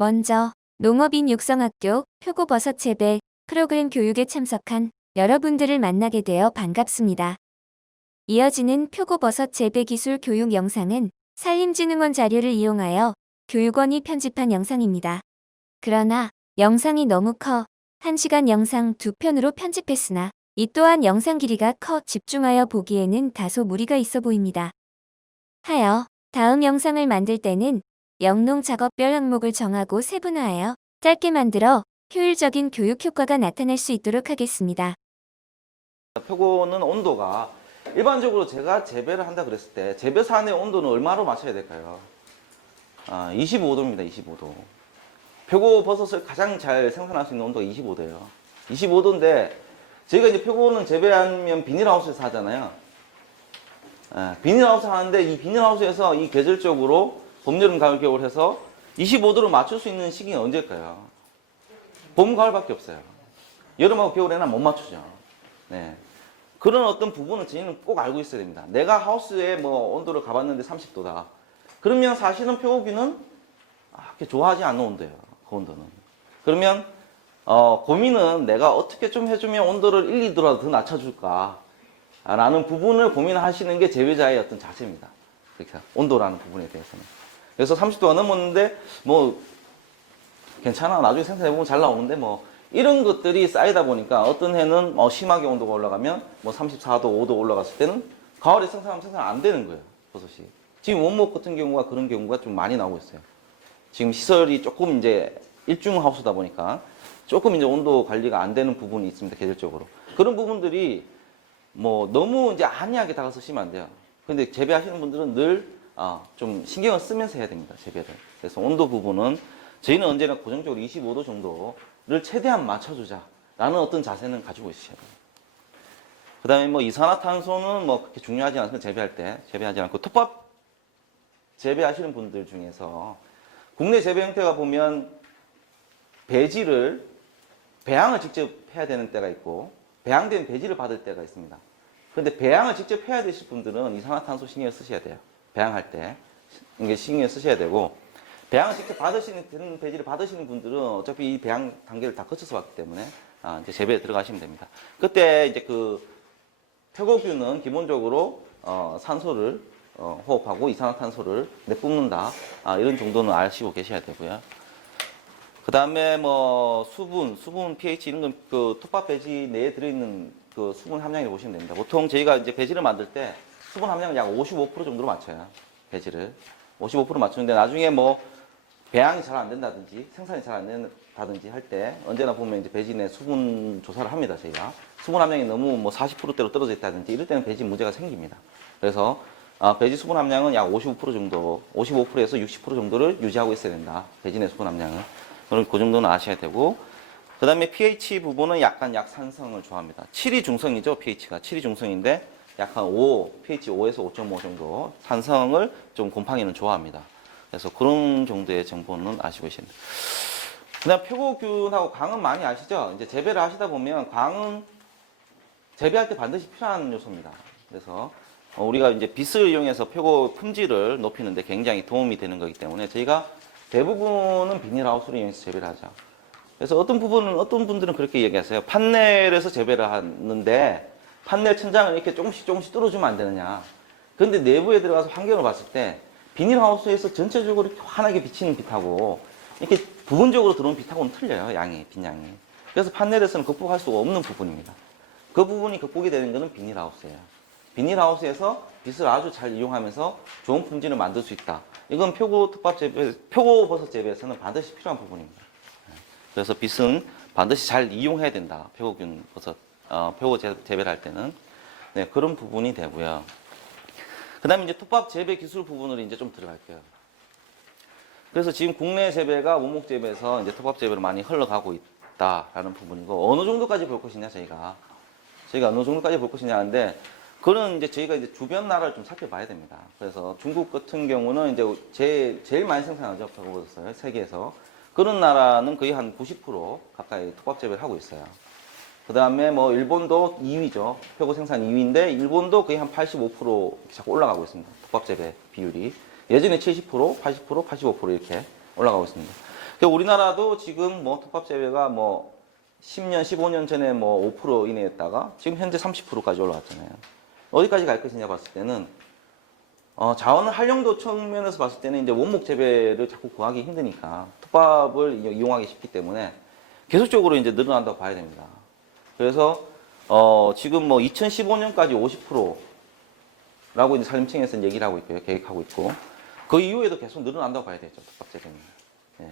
먼저 농업인 육성학교 표고버섯 재배 프로그램 교육에 참석한 여러분들을 만나게 되어 반갑습니다. 이어지는 표고버섯 재배 기술 교육 영상은 산림진흥원 자료를 이용하여 교육원이 편집한 영상입니다. 그러나 영상이 너무 커 1시간 영상 2편으로 편집했으나 이 또한 영상 길이가 커 집중하여 보기에는 다소 무리가 있어 보입니다. 하여 다음 영상을 만들 때는 영농 작업별 항목을 정하고 세분화하여 짧게 만들어 효율적인 교육 효과가 나타날 수 있도록 하겠습니다. 표고는 온도가 일반적으로 제가 재배를 한다 그랬을 때 재배산의 온도는 얼마로 맞춰야 될까요? 25도입니다. 25도. 표고버섯을 가장 잘 생산할 수 있는 온도가 25도예요. 25도인데 저희가 이제 표고는 재배하면 비닐하우스에서 하잖아요. 비닐하우스 하는데 이 비닐하우스에서 이 계절적으로 봄, 여름, 가을, 겨울 해서 25도를 맞출 수 있는 시기는 언제일까요? 봄, 가을밖에 없어요. 여름하고 겨울에는 못 맞추죠. 네. 그런 어떤 부분은 저희는 꼭 알고 있어야 됩니다. 내가 하우스에 뭐 온도를 가봤는데 30도다. 그러면 사실은 표고균은 그렇게 좋아하지 않는 온도예요. 그 온도는. 그러면 고민은 내가 어떻게 좀 해주면 온도를 1, 2도라도 더 낮춰줄까 라는 부분을 고민하시는 게 재배자의 어떤 자세입니다. 그렇게 온도라는 부분에 대해서는. 그래서 30도가 넘었는데 뭐 괜찮아. 나중에 생산해보면 잘 나오는데 뭐 이런 것들이 쌓이다 보니까 어떤 해는 심하게 온도가 올라가면 뭐 34도, 5도 올라갔을 때는 가을에 생산 안 되는 거예요. 버섯이. 지금 원목 같은 경우가 그런 경우가 좀 많이 나오고 있어요. 지금 시설이 조금 이제 일중 하우스다 보니까 조금 이제 온도 관리가 안 되는 부분이 있습니다. 계절적으로. 그런 부분들이 뭐 너무 이제 안이하게 다가서시면 안 돼요. 근데 재배하시는 분들은 늘 좀 신경을 쓰면서 해야 됩니다. 재배를. 그래서 온도 부분은 저희는 언제나 고정적으로 25도 정도를 최대한 맞춰주자 라는 어떤 자세는 가지고 있으셔야 돼요. 그 다음에 뭐 이산화탄소는 뭐 그렇게 중요하지 않습니다. 재배할 때. 재배하지 않고 톱밥 재배하시는 분들 중에서 국내 재배 형태가 보면 배지를 배양을 직접 해야 되는 때가 있고 배양된 배지를 받을 때가 있습니다. 그런데 배양을 직접 해야 되실 분들은 이산화탄소 신경을 쓰셔야 돼요. 배양할 때 이게 신경을 쓰셔야 되고 배양을 직접 받으시는 배지를 받으시는 분들은 어차피 이 배양 단계를 다 거쳐서 왔기 때문에 이제 재배에 들어가시면 됩니다. 그때 이제 그 표고균은 기본적으로 산소를 호흡하고 이산화탄소를 내뿜는다. 이런 정도는 아시고 계셔야 되고요. 그 다음에 뭐 수분, pH 이런 건 그 톱밥 배지 내에 들어있는 그 수분 함량이라고 보시면 됩니다. 보통 저희가 이제 배지를 만들 때 수분 함량을 약 55% 정도로 맞춰요. 배지를. 55% 맞추는데 나중에 뭐 배양이 잘 안 된다든지 생산이 잘 안 된다든지 할 때 언제나 보면 이제 배지 내 수분 조사를 합니다. 저희가. 수분 함량이 너무 뭐 40%대로 떨어져 있다든지 이럴 때는 배지 문제가 생깁니다. 그래서 배지 수분 함량은 약 55% 정도, 55%에서 60% 정도를 유지하고 있어야 된다. 배지 내 수분 함량은. 그럼 그 정도는 아셔야 되고, 그 다음에 pH 부분은 약간 약산성을 좋아합니다. 7이 중성이죠, pH가. 7이 중성인데, 약간 5, pH 5에서 5.5 정도 산성을 좀 곰팡이는 좋아합니다. 그래서 그런 정도의 정보는 아시고 계십니다 그 다음 표고균하고 광은 많이 아시죠? 이제 재배를 하시다 보면 광은 재배할 때 반드시 필요한 요소입니다. 그래서 우리가 이제 빛을 이용해서 표고 품질을 높이는데 굉장히 도움이 되는 거기 때문에 저희가 대부분은 비닐하우스를 이용해서 재배를 하죠. 그래서 어떤 분들은 그렇게 얘기하세요. 판넬에서 재배를 하는데 판넬 천장을 이렇게 조금씩 뚫어주면 안 되느냐. 그런데 내부에 들어가서 환경을 봤을 때 비닐하우스에서 전체적으로 이렇게 환하게 비치는 빛하고 이렇게 부분적으로 들어오는 빛하고는 틀려요. 빛 양이. 그래서 판넬에서는 극복할 수가 없는 부분입니다. 그 부분이 극복이 되는 것은 비닐하우스예요. 비닐하우스에서 빛을 아주 잘 이용하면서 좋은 품질을 만들 수 있다. 이건 표고버섯 재배에서는 반드시 필요한 부분입니다. 그래서 빛은 반드시 잘 이용해야 된다. 표고균 버섯, 표고 재배를 할 때는. 네, 그런 부분이 되고요. 그 다음에 이제 톱밥 재배 기술 부분으로 이제 좀 들어갈게요. 그래서 지금 국내 재배가 원목 재배에서 이제 톱밥 재배로 많이 흘러가고 있다라는 부분이고, 어느 정도까지 볼 것이냐, 저희가 어느 정도까지 볼 것이냐 하는데, 그거는 이제 저희가 이제 주변 나라를 좀 살펴봐야 됩니다. 그래서 중국 같은 경우는 이제 제일 많이 생산하죠, 표고버섯을 세계에서. 그런 나라는 거의 한 90% 가까이 톱밥 재배를 하고 있어요. 그 다음에 뭐 일본도 2위죠. 표고 생산 2위인데 일본도 거의 한 85% 자꾸 올라가고 있습니다. 톱밥 재배 비율이. 예전에 70%, 80%, 85% 이렇게 올라가고 있습니다. 우리나라도 지금 뭐 톱밥 재배가 뭐 10년, 15년 전에 뭐 5% 이내였다가 지금 현재 30%까지 올라왔잖아요. 어디까지 갈 것이냐 봤을 때는 자원 활용도 측면에서 봤을 때는 이제 원목 재배를 자꾸 구하기 힘드니까 톱밥을 이용하기 쉽기 때문에 계속적으로 이제 늘어난다고 봐야 됩니다. 그래서 지금 뭐 2015년까지 50%라고 이제 산림청에서는 얘기를 하고 있고요, 계획하고 있고 그 이후에도 계속 늘어난다고 봐야 되죠, 톱밥 재배는. 예.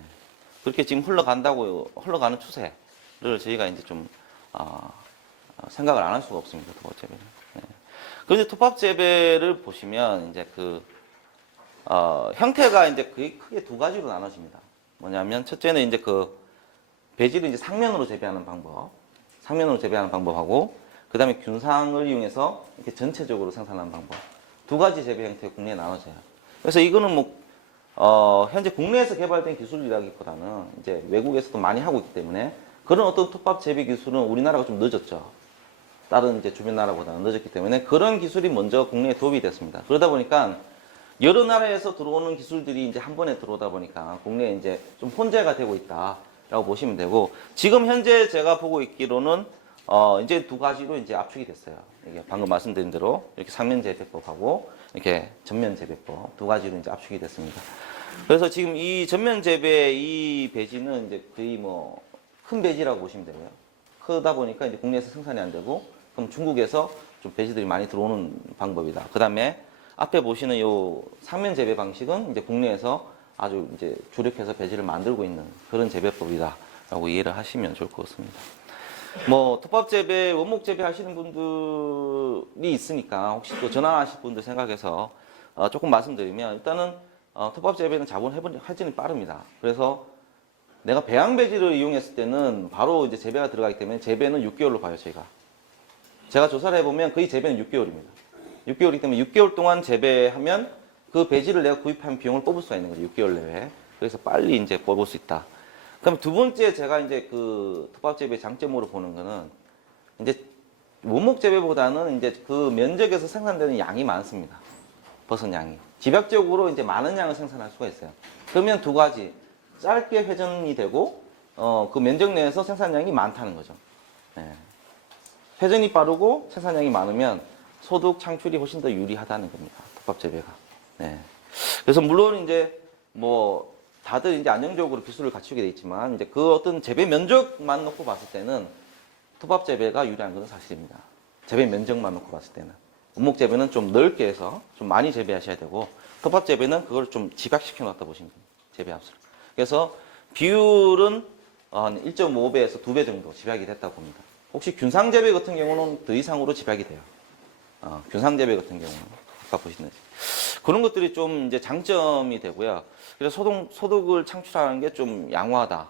그렇게 지금 흘러가는 추세를 저희가 이제 좀 생각을 안 할 수가 없습니다, 톱밥 재배는. 예. 그런데 톱밥 재배를 보시면 이제 형태가 이제 거의 크게 두 가지로 나눠집니다. 뭐냐면 첫째는 이제 배지를 이제 상면으로 재배하는 방법하고 그다음에 균상을 이용해서 이렇게 전체적으로 생산하는 방법. 두 가지 재배 형태가 국내에 나눠져요. 그래서 이거는 뭐 현재 국내에서 개발된 기술이라기보다는 이제 외국에서도 많이 하고 있기 때문에 그런 어떤 톱밥 재배 기술은 우리나라가 좀 늦었죠. 다른 이제 주변 나라보다는 늦었기 때문에 그런 기술이 먼저 국내에 도입이 됐습니다. 그러다 보니까 여러 나라에서 들어오는 기술들이 이제 한 번에 들어오다 보니까 국내에 이제 좀 혼재가 되고 있다라고 보시면 되고 지금 현재 제가 보고 있기로는 이제 두 가지로 이제 압축이 됐어요. 이게 방금 말씀드린 대로 이렇게 상면 재배법하고 이렇게 전면 재배법 두 가지로 이제 압축이 됐습니다. 그래서 지금 이 전면 재배 이 배지는 이제 거의 뭐 큰 배지라고 보시면 되고요. 크다 보니까 이제 국내에서 생산이 안 되고 그럼 중국에서 좀 배지들이 많이 들어오는 방법이다. 그 다음에 앞에 보시는 요 상면 재배 방식은 이제 국내에서 아주 이제 주력해서 배지를 만들고 있는 그런 재배법이다라고 이해를 하시면 좋을 것 같습니다. 뭐 톱밥 재배, 원목 재배 하시는 분들이 있으니까 혹시 또 전화하실 분들 생각해서 조금 말씀드리면 일단은 톱밥 재배는 자본 회전이 빠릅니다. 그래서 내가 배양 배지를 이용했을 때는 바로 이제 재배가 들어가기 때문에 재배는 6개월로 봐요, 제가 조사를 해보면 거의 재배는 6개월입니다. 6개월이기 때문에 6개월 동안 재배하면 그 배지를 내가 구입한 비용을 뽑을 수가 있는 거죠, 6개월 내외에. 그래서 빨리 이제 뽑을 수 있다. 그럼 두 번째 제가 이제 그 톱밥 재배 장점으로 보는 거는 이제 원목 재배보다는 이제 그 면적에서 생산되는 양이 많습니다. 버섯 양이. 집약적으로 이제 많은 양을 생산할 수가 있어요. 그러면 두 가지. 짧게 회전이 되고, 그 면적 내에서 생산량이 많다는 거죠. 네. 회전이 빠르고 생산량이 많으면 소득 창출이 훨씬 더 유리하다는 겁니다. 톱밥 재배가. 네. 그래서 물론 이제 뭐 다들 이제 안정적으로 기술을 갖추게 돼 있지만 이제 그 어떤 재배 면적만 놓고 봤을 때는 톱밥 재배가 유리한 것은 사실입니다. 재배 면적만 놓고 봤을 때는. 원목 재배는 좀 넓게 해서 좀 많이 재배하셔야 되고 톱밥 재배는 그걸 좀 집약시켜 놨다 보시면 됩니다. 재배 합수를. 그래서 비율은 한 1.5배에서 2배 정도 집약이 됐다고 봅니다. 혹시 균상 재배 같은 경우는 더 이상으로 집약이 돼요. 균상 재배 같은 경우는 아까 보시는 그런 것들이 좀 이제 장점이 되고요. 그래서 소득을 창출하는 게 좀 양호하다.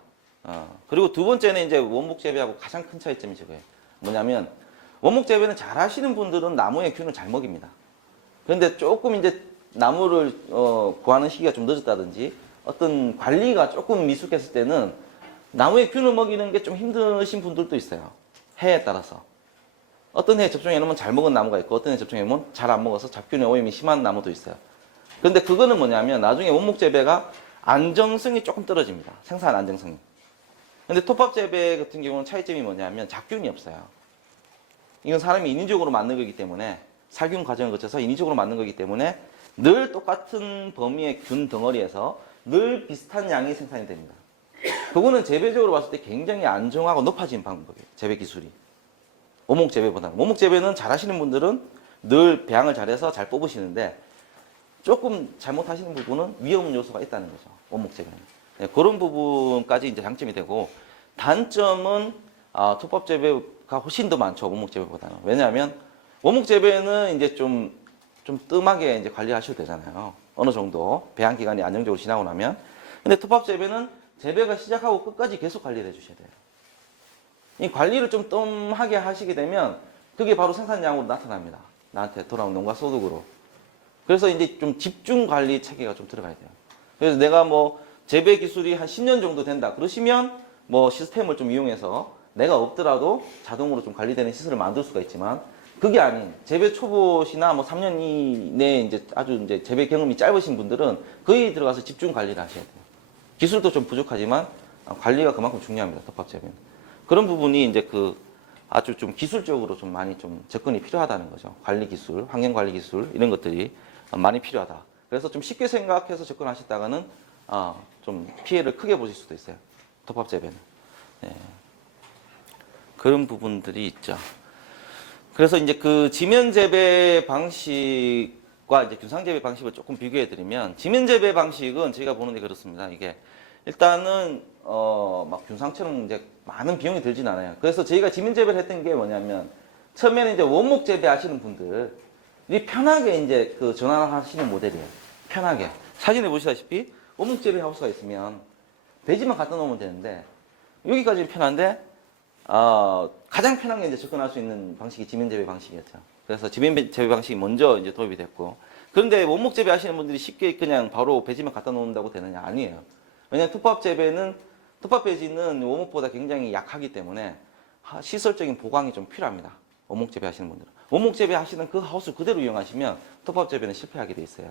그리고 두 번째는 이제 원목 재배하고 가장 큰 차이점이 저거예요. 뭐냐면 원목 재배는 잘 하시는 분들은 나무의 균을 잘 먹입니다. 그런데 조금 이제 나무를 구하는 시기가 좀 늦었다든지 어떤 관리가 조금 미숙했을 때는 나무의 균을 먹이는 게 좀 힘드신 분들도 있어요. 해에 따라서. 어떤 해에 접종해 놓으면 잘 먹은 나무가 있고 어떤 해에 접종해 놓으면 잘 안 먹어서 잡균의 오염이 심한 나무도 있어요. 그런데 그거는 뭐냐면 나중에 원목 재배가 안정성이 조금 떨어집니다. 생산 안정성이. 근데 톱밥 재배 같은 경우는 차이점이 뭐냐면 잡균이 없어요. 이건 사람이 인위적으로 만든 거기 때문에 살균 과정을 거쳐서 인위적으로 만든 거기 때문에 늘 똑같은 범위의 균 덩어리에서 늘 비슷한 양이 생산이 됩니다. 그거는 재배적으로 봤을 때 굉장히 안정하고 높아진 방법이에요. 재배 기술이. 원목 재배보다는. 원목 재배는 잘 하시는 분들은 늘 배양을 잘해서 잘 뽑으시는데 조금 잘못하시는 부분은 위험 요소가 있다는 거죠. 원목 재배는. 네, 그런 부분까지 이제 장점이 되고 단점은 톱밥 재배가 훨씬 더 많죠. 원목 재배보다는. 왜냐하면 원목 재배는 이제 좀 뜸하게 이제 관리하셔도 되잖아요. 어느 정도 배양 기간이 안정적으로 지나고 나면. 근데 톱밥 재배는 재배가 시작하고 끝까지 계속 관리를 해주셔야 돼요. 이 관리를 좀 뜸하게 하시게 되면 그게 바로 생산량으로 나타납니다. 나한테 돌아온 농가 소득으로. 그래서 이제 좀 집중 관리 체계가 좀 들어가야 돼요. 그래서 내가 뭐 재배 기술이 한 10년 정도 된다. 그러시면 뭐 시스템을 좀 이용해서 내가 없더라도 자동으로 좀 관리되는 시설을 만들 수가 있지만 그게 아닌 재배 초보시나 뭐 3년 이내에 이제 아주 이제 재배 경험이 짧으신 분들은 거의 들어가서 집중 관리를 하셔야 돼요. 기술도 좀 부족하지만 관리가 그만큼 중요합니다. 톱밥 재배는. 그런 부분이 이제 그 아주 좀 기술적으로 좀 많이 좀 접근이 필요하다는 거죠. 관리 기술, 환경 관리 기술 이런 것들이 많이 필요하다. 그래서 좀 쉽게 생각해서 접근하셨다가는 좀 피해를 크게 보실 수도 있어요. 톱밥 재배는. 네. 그런 부분들이 있죠. 그래서 이제 그 지면 재배 방식과 이제 균상 재배 방식을 조금 비교해 드리면, 지면 재배 방식은 저희가 보는데 그렇습니다. 이게 일단은 막 균상처럼 이제 많은 비용이 들진 않아요. 그래서 저희가 지면 재배를 했던 게 뭐냐면, 처음에는 이제 원목 재배하시는 분들이 편하게 이제 그 전환하시는 모델이에요. 편하게. 사진에 보시다시피 원목 재배 하우스가 있으면 배지만 갖다 놓으면 되는데, 여기까지는 편한데 가장 편하게 이제 접근할 수 있는 방식이 지면 재배 방식이었죠. 그래서 지면 재배 방식이 먼저 이제 도입이 됐고, 그런데 원목 재배 하시는 분들이 쉽게 그냥 바로 배지만 갖다 놓는다고 되느냐? 아니에요. 왜냐하면 톱밥 배지는 원목보다 굉장히 약하기 때문에 시설적인 보강이 좀 필요합니다. 원목 재배 하시는 분들은. 원목 재배 하시는 그 하우스 그대로 이용하시면 톱밥 재배는 실패하게 돼 있어요.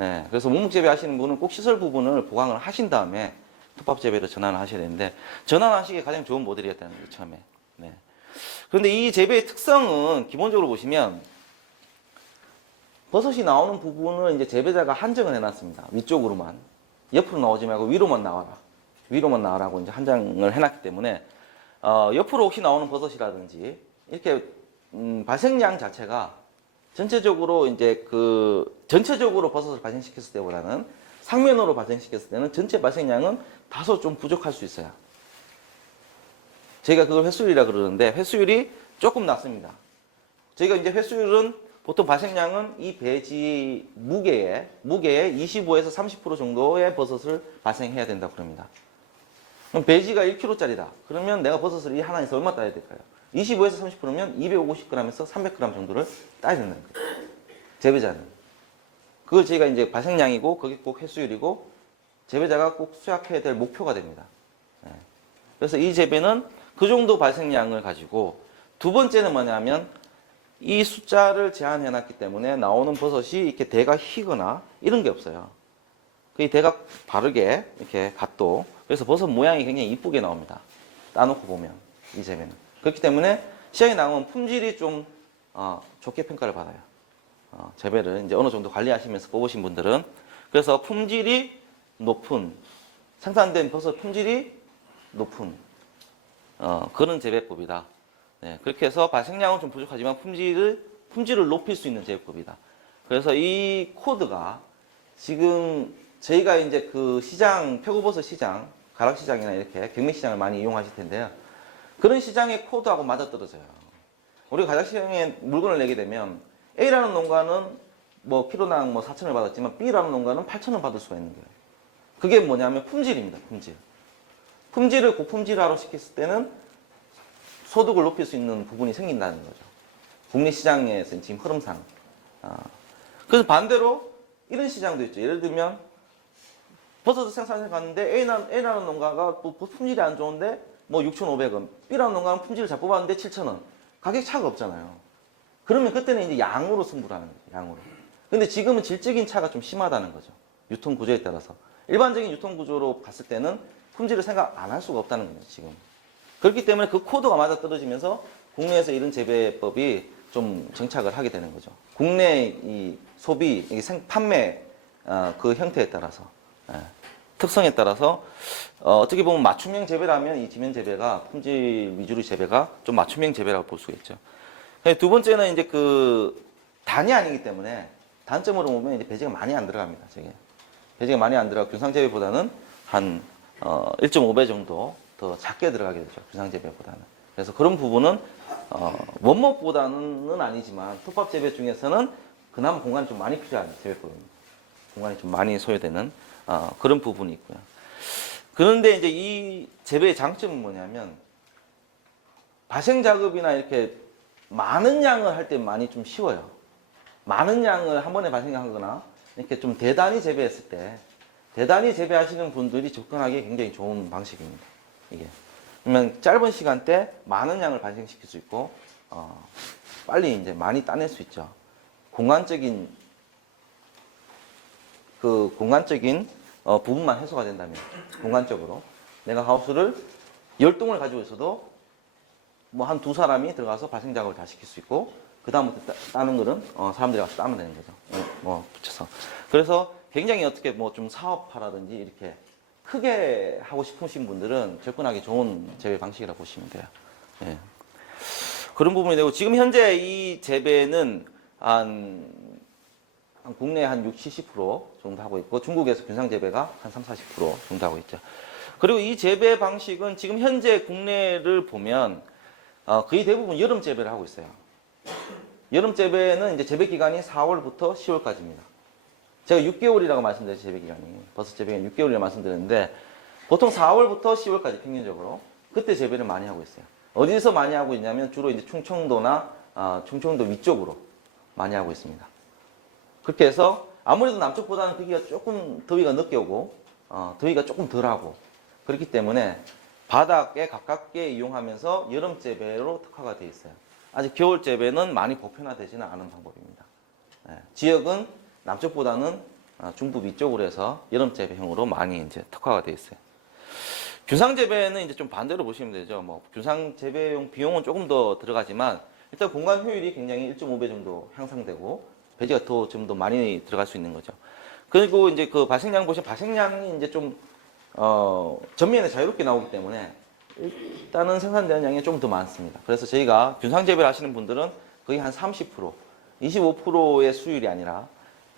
예, 그래서 원목 재배 하시는 분은 꼭 시설 부분을 보강을 하신 다음에 톱밥 재배로 전환을 하셔야 되는데, 전환하시기에 가장 좋은 모델이었다는 거죠, 처음에. 네. 그런데 이 재배의 특성은 기본적으로 보시면, 버섯이 나오는 부분을 이제 재배자가 한정을 해놨습니다. 위쪽으로만. 옆으로 나오지 말고 위로만 나와라. 위로만 나와라고 이제 한정을 해놨기 때문에, 옆으로 혹시 나오는 버섯이라든지, 이렇게, 발생량 자체가 전체적으로 이제 전체적으로 버섯을 발생시켰을 때보다는 상면으로 발생시켰을 때는 전체 발생량은 다소 좀 부족할 수 있어요. 저희가 그걸 횟수율이라 그러는데, 횟수율이 조금 낮습니다. 저희가 이제 횟수율은 보통 발생량은 이 배지 무게의 25에서 30% 정도의 버섯을 발생해야 된다고 그럽니다. 그럼 배지가 1kg짜리다. 그러면 내가 버섯을 이 하나에서 얼마 따야 될까요? 25에서 30%면 250g에서 300g 정도를 따야 된다는 거예요. 재배자는. 그걸 저희가 이제 발생량이고, 그게 꼭 횟수율이고, 재배자가 꼭 수확해야 될 목표가 됩니다. 네. 그래서 이 재배는 그 정도 발생량을 가지고, 두 번째는 뭐냐면, 이 숫자를 제한해 놨기 때문에 나오는 버섯이 이렇게 대가 희거나 이런 게 없어요. 그 대가 바르게 이렇게 갓도. 그래서 버섯 모양이 굉장히 이쁘게 나옵니다. 따놓고 보면, 이 재배는. 그렇기 때문에 시장에 나오면 품질이 좀 좋게 평가를 받아요. 재배를 이제 어느 정도 관리하시면서 뽑으신 분들은. 그래서 품질이 높은, 생산된 버섯 품질이 높은 그런 재배법이다. 네, 그렇게 해서 발생량은 좀 부족하지만 품질을 높일 수 있는 재배법이다. 그래서 이 코드가 지금 저희가 이제 그 시장, 표고버섯 시장, 가락시장이나 이렇게 경매시장을 많이 이용하실 텐데요. 그런 시장의 코드하고 맞아떨어져요. 우리가 가락시장에 물건을 내게 되면 A라는 농가는 뭐 키로당 뭐 4,000원 받았지만 B라는 농가는 8,000원 받을 수가 있는 거예요. 그게 뭐냐면 품질입니다. 품질. 품질을 고품질화로 시켰을 때는 소득을 높일 수 있는 부분이 생긴다는 거죠. 국내 시장에서 지금 흐름상. 그래서 반대로 이런 시장도 있죠. 예를 들면 버섯 생산해 갔는데 A라는 농가가 또 품질이 안 좋은데 뭐 6,500원, B라는 농가는 품질을 잘 뽑았는데 7,000원. 가격 차가 없잖아요. 그러면 그때는 이제 양으로 승부를 하는 거죠. 양으로. 근데 지금은 질적인 차가 좀 심하다는 거죠. 유통 구조에 따라서. 일반적인 유통 구조로 봤을 때는 품질을 생각 안 할 수가 없다는 거죠, 지금. 그렇기 때문에 그 코드가 맞아 떨어지면서 국내에서 이런 재배법이 좀 정착을 하게 되는 거죠. 국내 이 소비, 판매 그 형태에 따라서, 특성에 따라서 어떻게 보면 맞춤형 재배라면 이 지면 재배가 품질 위주로 재배가 좀 맞춤형 재배라고 볼 수가 있죠. 두 번째는 이제 그 단이 아니기 때문에 단점으로 보면 이제 배지가 많이 안 들어갑니다. 저게 배지가 많이 안 들어가 균상 재배보다는 한 1.5배 정도 더 작게 들어가게 되죠. 균상 재배보다는. 그래서 그런 부분은 원목보다는 아니지만 톱밥 재배 중에서는 그나마 공간이 좀 많이 필요한 재배법입니다. 공간이 좀 많이 소요되는 그런 부분이 있고요. 그런데 이제 이 재배의 장점은 뭐냐면 발생 작업이나 이렇게 많은 양을 할 때 많이 좀 쉬워요. 많은 양을 한 번에 발생하거나 이렇게 좀 대단히 재배했을 때 대단히 재배하시는 분들이 접근하기 굉장히 좋은 방식입니다. 이게. 그러면 짧은 시간대 많은 양을 발생시킬 수 있고 빨리 이제 많이 따낼 수 있죠. 공간적인 부분만 해소가 된다면 공간적으로 내가 하우스를 10동을 가지고 있어도 뭐 한 두 사람이 들어가서 발생 작업을 다 시킬 수 있고 그 다음부터 따는 거는 사람들이 가서 따면 되는 거죠. 뭐 붙여서. 그래서 굉장히 어떻게 뭐 좀 사업화라든지 이렇게 크게 하고 싶으신 분들은 접근하기 좋은 재배 방식이라고 보시면 돼요. 예. 그런 부분이 되고 지금 현재 이 재배는 한 국내 한 60, 70% 정도 하고 있고 중국에서 균상 재배가 한 3, 40% 정도 하고 있죠. 그리고 이 재배 방식은 지금 현재 국내를 보면 거의 대부분 여름 재배를 하고 있어요. 여름 재배는 이제 재배 기간이 4월부터 10월까지입니다. 제가 6개월이라고 말씀드렸죠, 재배 기간이. 버섯 재배 기간이 6개월이라고 말씀드렸는데 보통 4월부터 10월까지 평균적으로 그때 재배를 많이 하고 있어요. 어디서 많이 하고 있냐면 주로 이제 충청도나 충청도 위쪽으로 많이 하고 있습니다. 그렇게 해서 아무래도 남쪽보다는 거기가 조금 더위가 늦게 오고 더위가 조금 덜하고 그렇기 때문에 바닥에 가깝게 이용하면서 여름 재배로 특화가 되어 있어요. 아직 겨울 재배는 많이 보편화되지는 않은 방법입니다. 지역은 남쪽보다는 중부 위쪽으로 해서 여름 재배형으로 많이 이제 특화가 되어 있어요. 균상 재배는 이제 좀 반대로 보시면 되죠. 뭐 균상 재배용 비용은 조금 더 들어가지만 일단 공간 효율이 굉장히 1.5배 정도 향상되고 배지가 좀 더 많이 들어갈 수 있는 거죠. 그리고 이제 그 발생량 보시면 발생량이 이제 좀 전면에 자유롭게 나오기 때문에 일단은 생산되는 양이 좀 더 많습니다. 그래서 저희가 균상 재배를 하시는 분들은 거의 한 30%, 25%의 수율이 아니라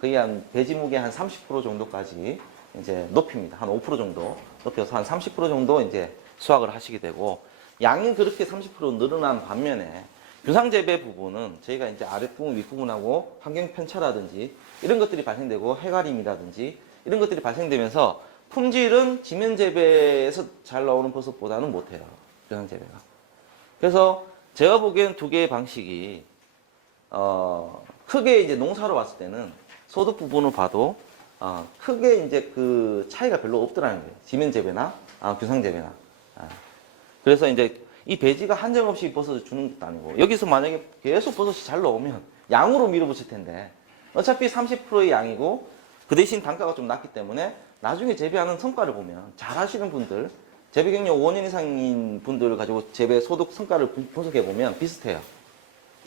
거의 한 배지 무게 한 30% 정도까지 이제 높입니다. 한 5% 정도 높여서 한 30% 정도 이제 수확을 하시게 되고 양이 그렇게 30% 늘어난 반면에 균상 재배 부분은 저희가 이제 아랫부분, 윗부분하고 환경 편차라든지 이런 것들이 발생되고 해가림이라든지 이런 것들이 발생되면서 품질은 지면 재배에서 잘 나오는 버섯보다는 못해요. 균상 재배가. 그래서 제가 보기엔 두 개의 방식이 크게 이제 농사로 봤을 때는 소득 부분을 봐도 크게 이제 그 차이가 별로 없더라는 거예요. 지면 재배나 균상 재배나. 그래서 이제 이 배지가 한정없이 버섯을 주는 것도 아니고 여기서 만약에 계속 버섯이 잘 나오면 양으로 밀어붙일 텐데 어차피 30%의 양이고 그 대신 단가가 좀 낮기 때문에 나중에 재배하는 성과를 보면 잘 하시는 분들 재배 경력 5년 이상인 분들을 가지고 재배 소득 성과를 분석해 보면 비슷해요.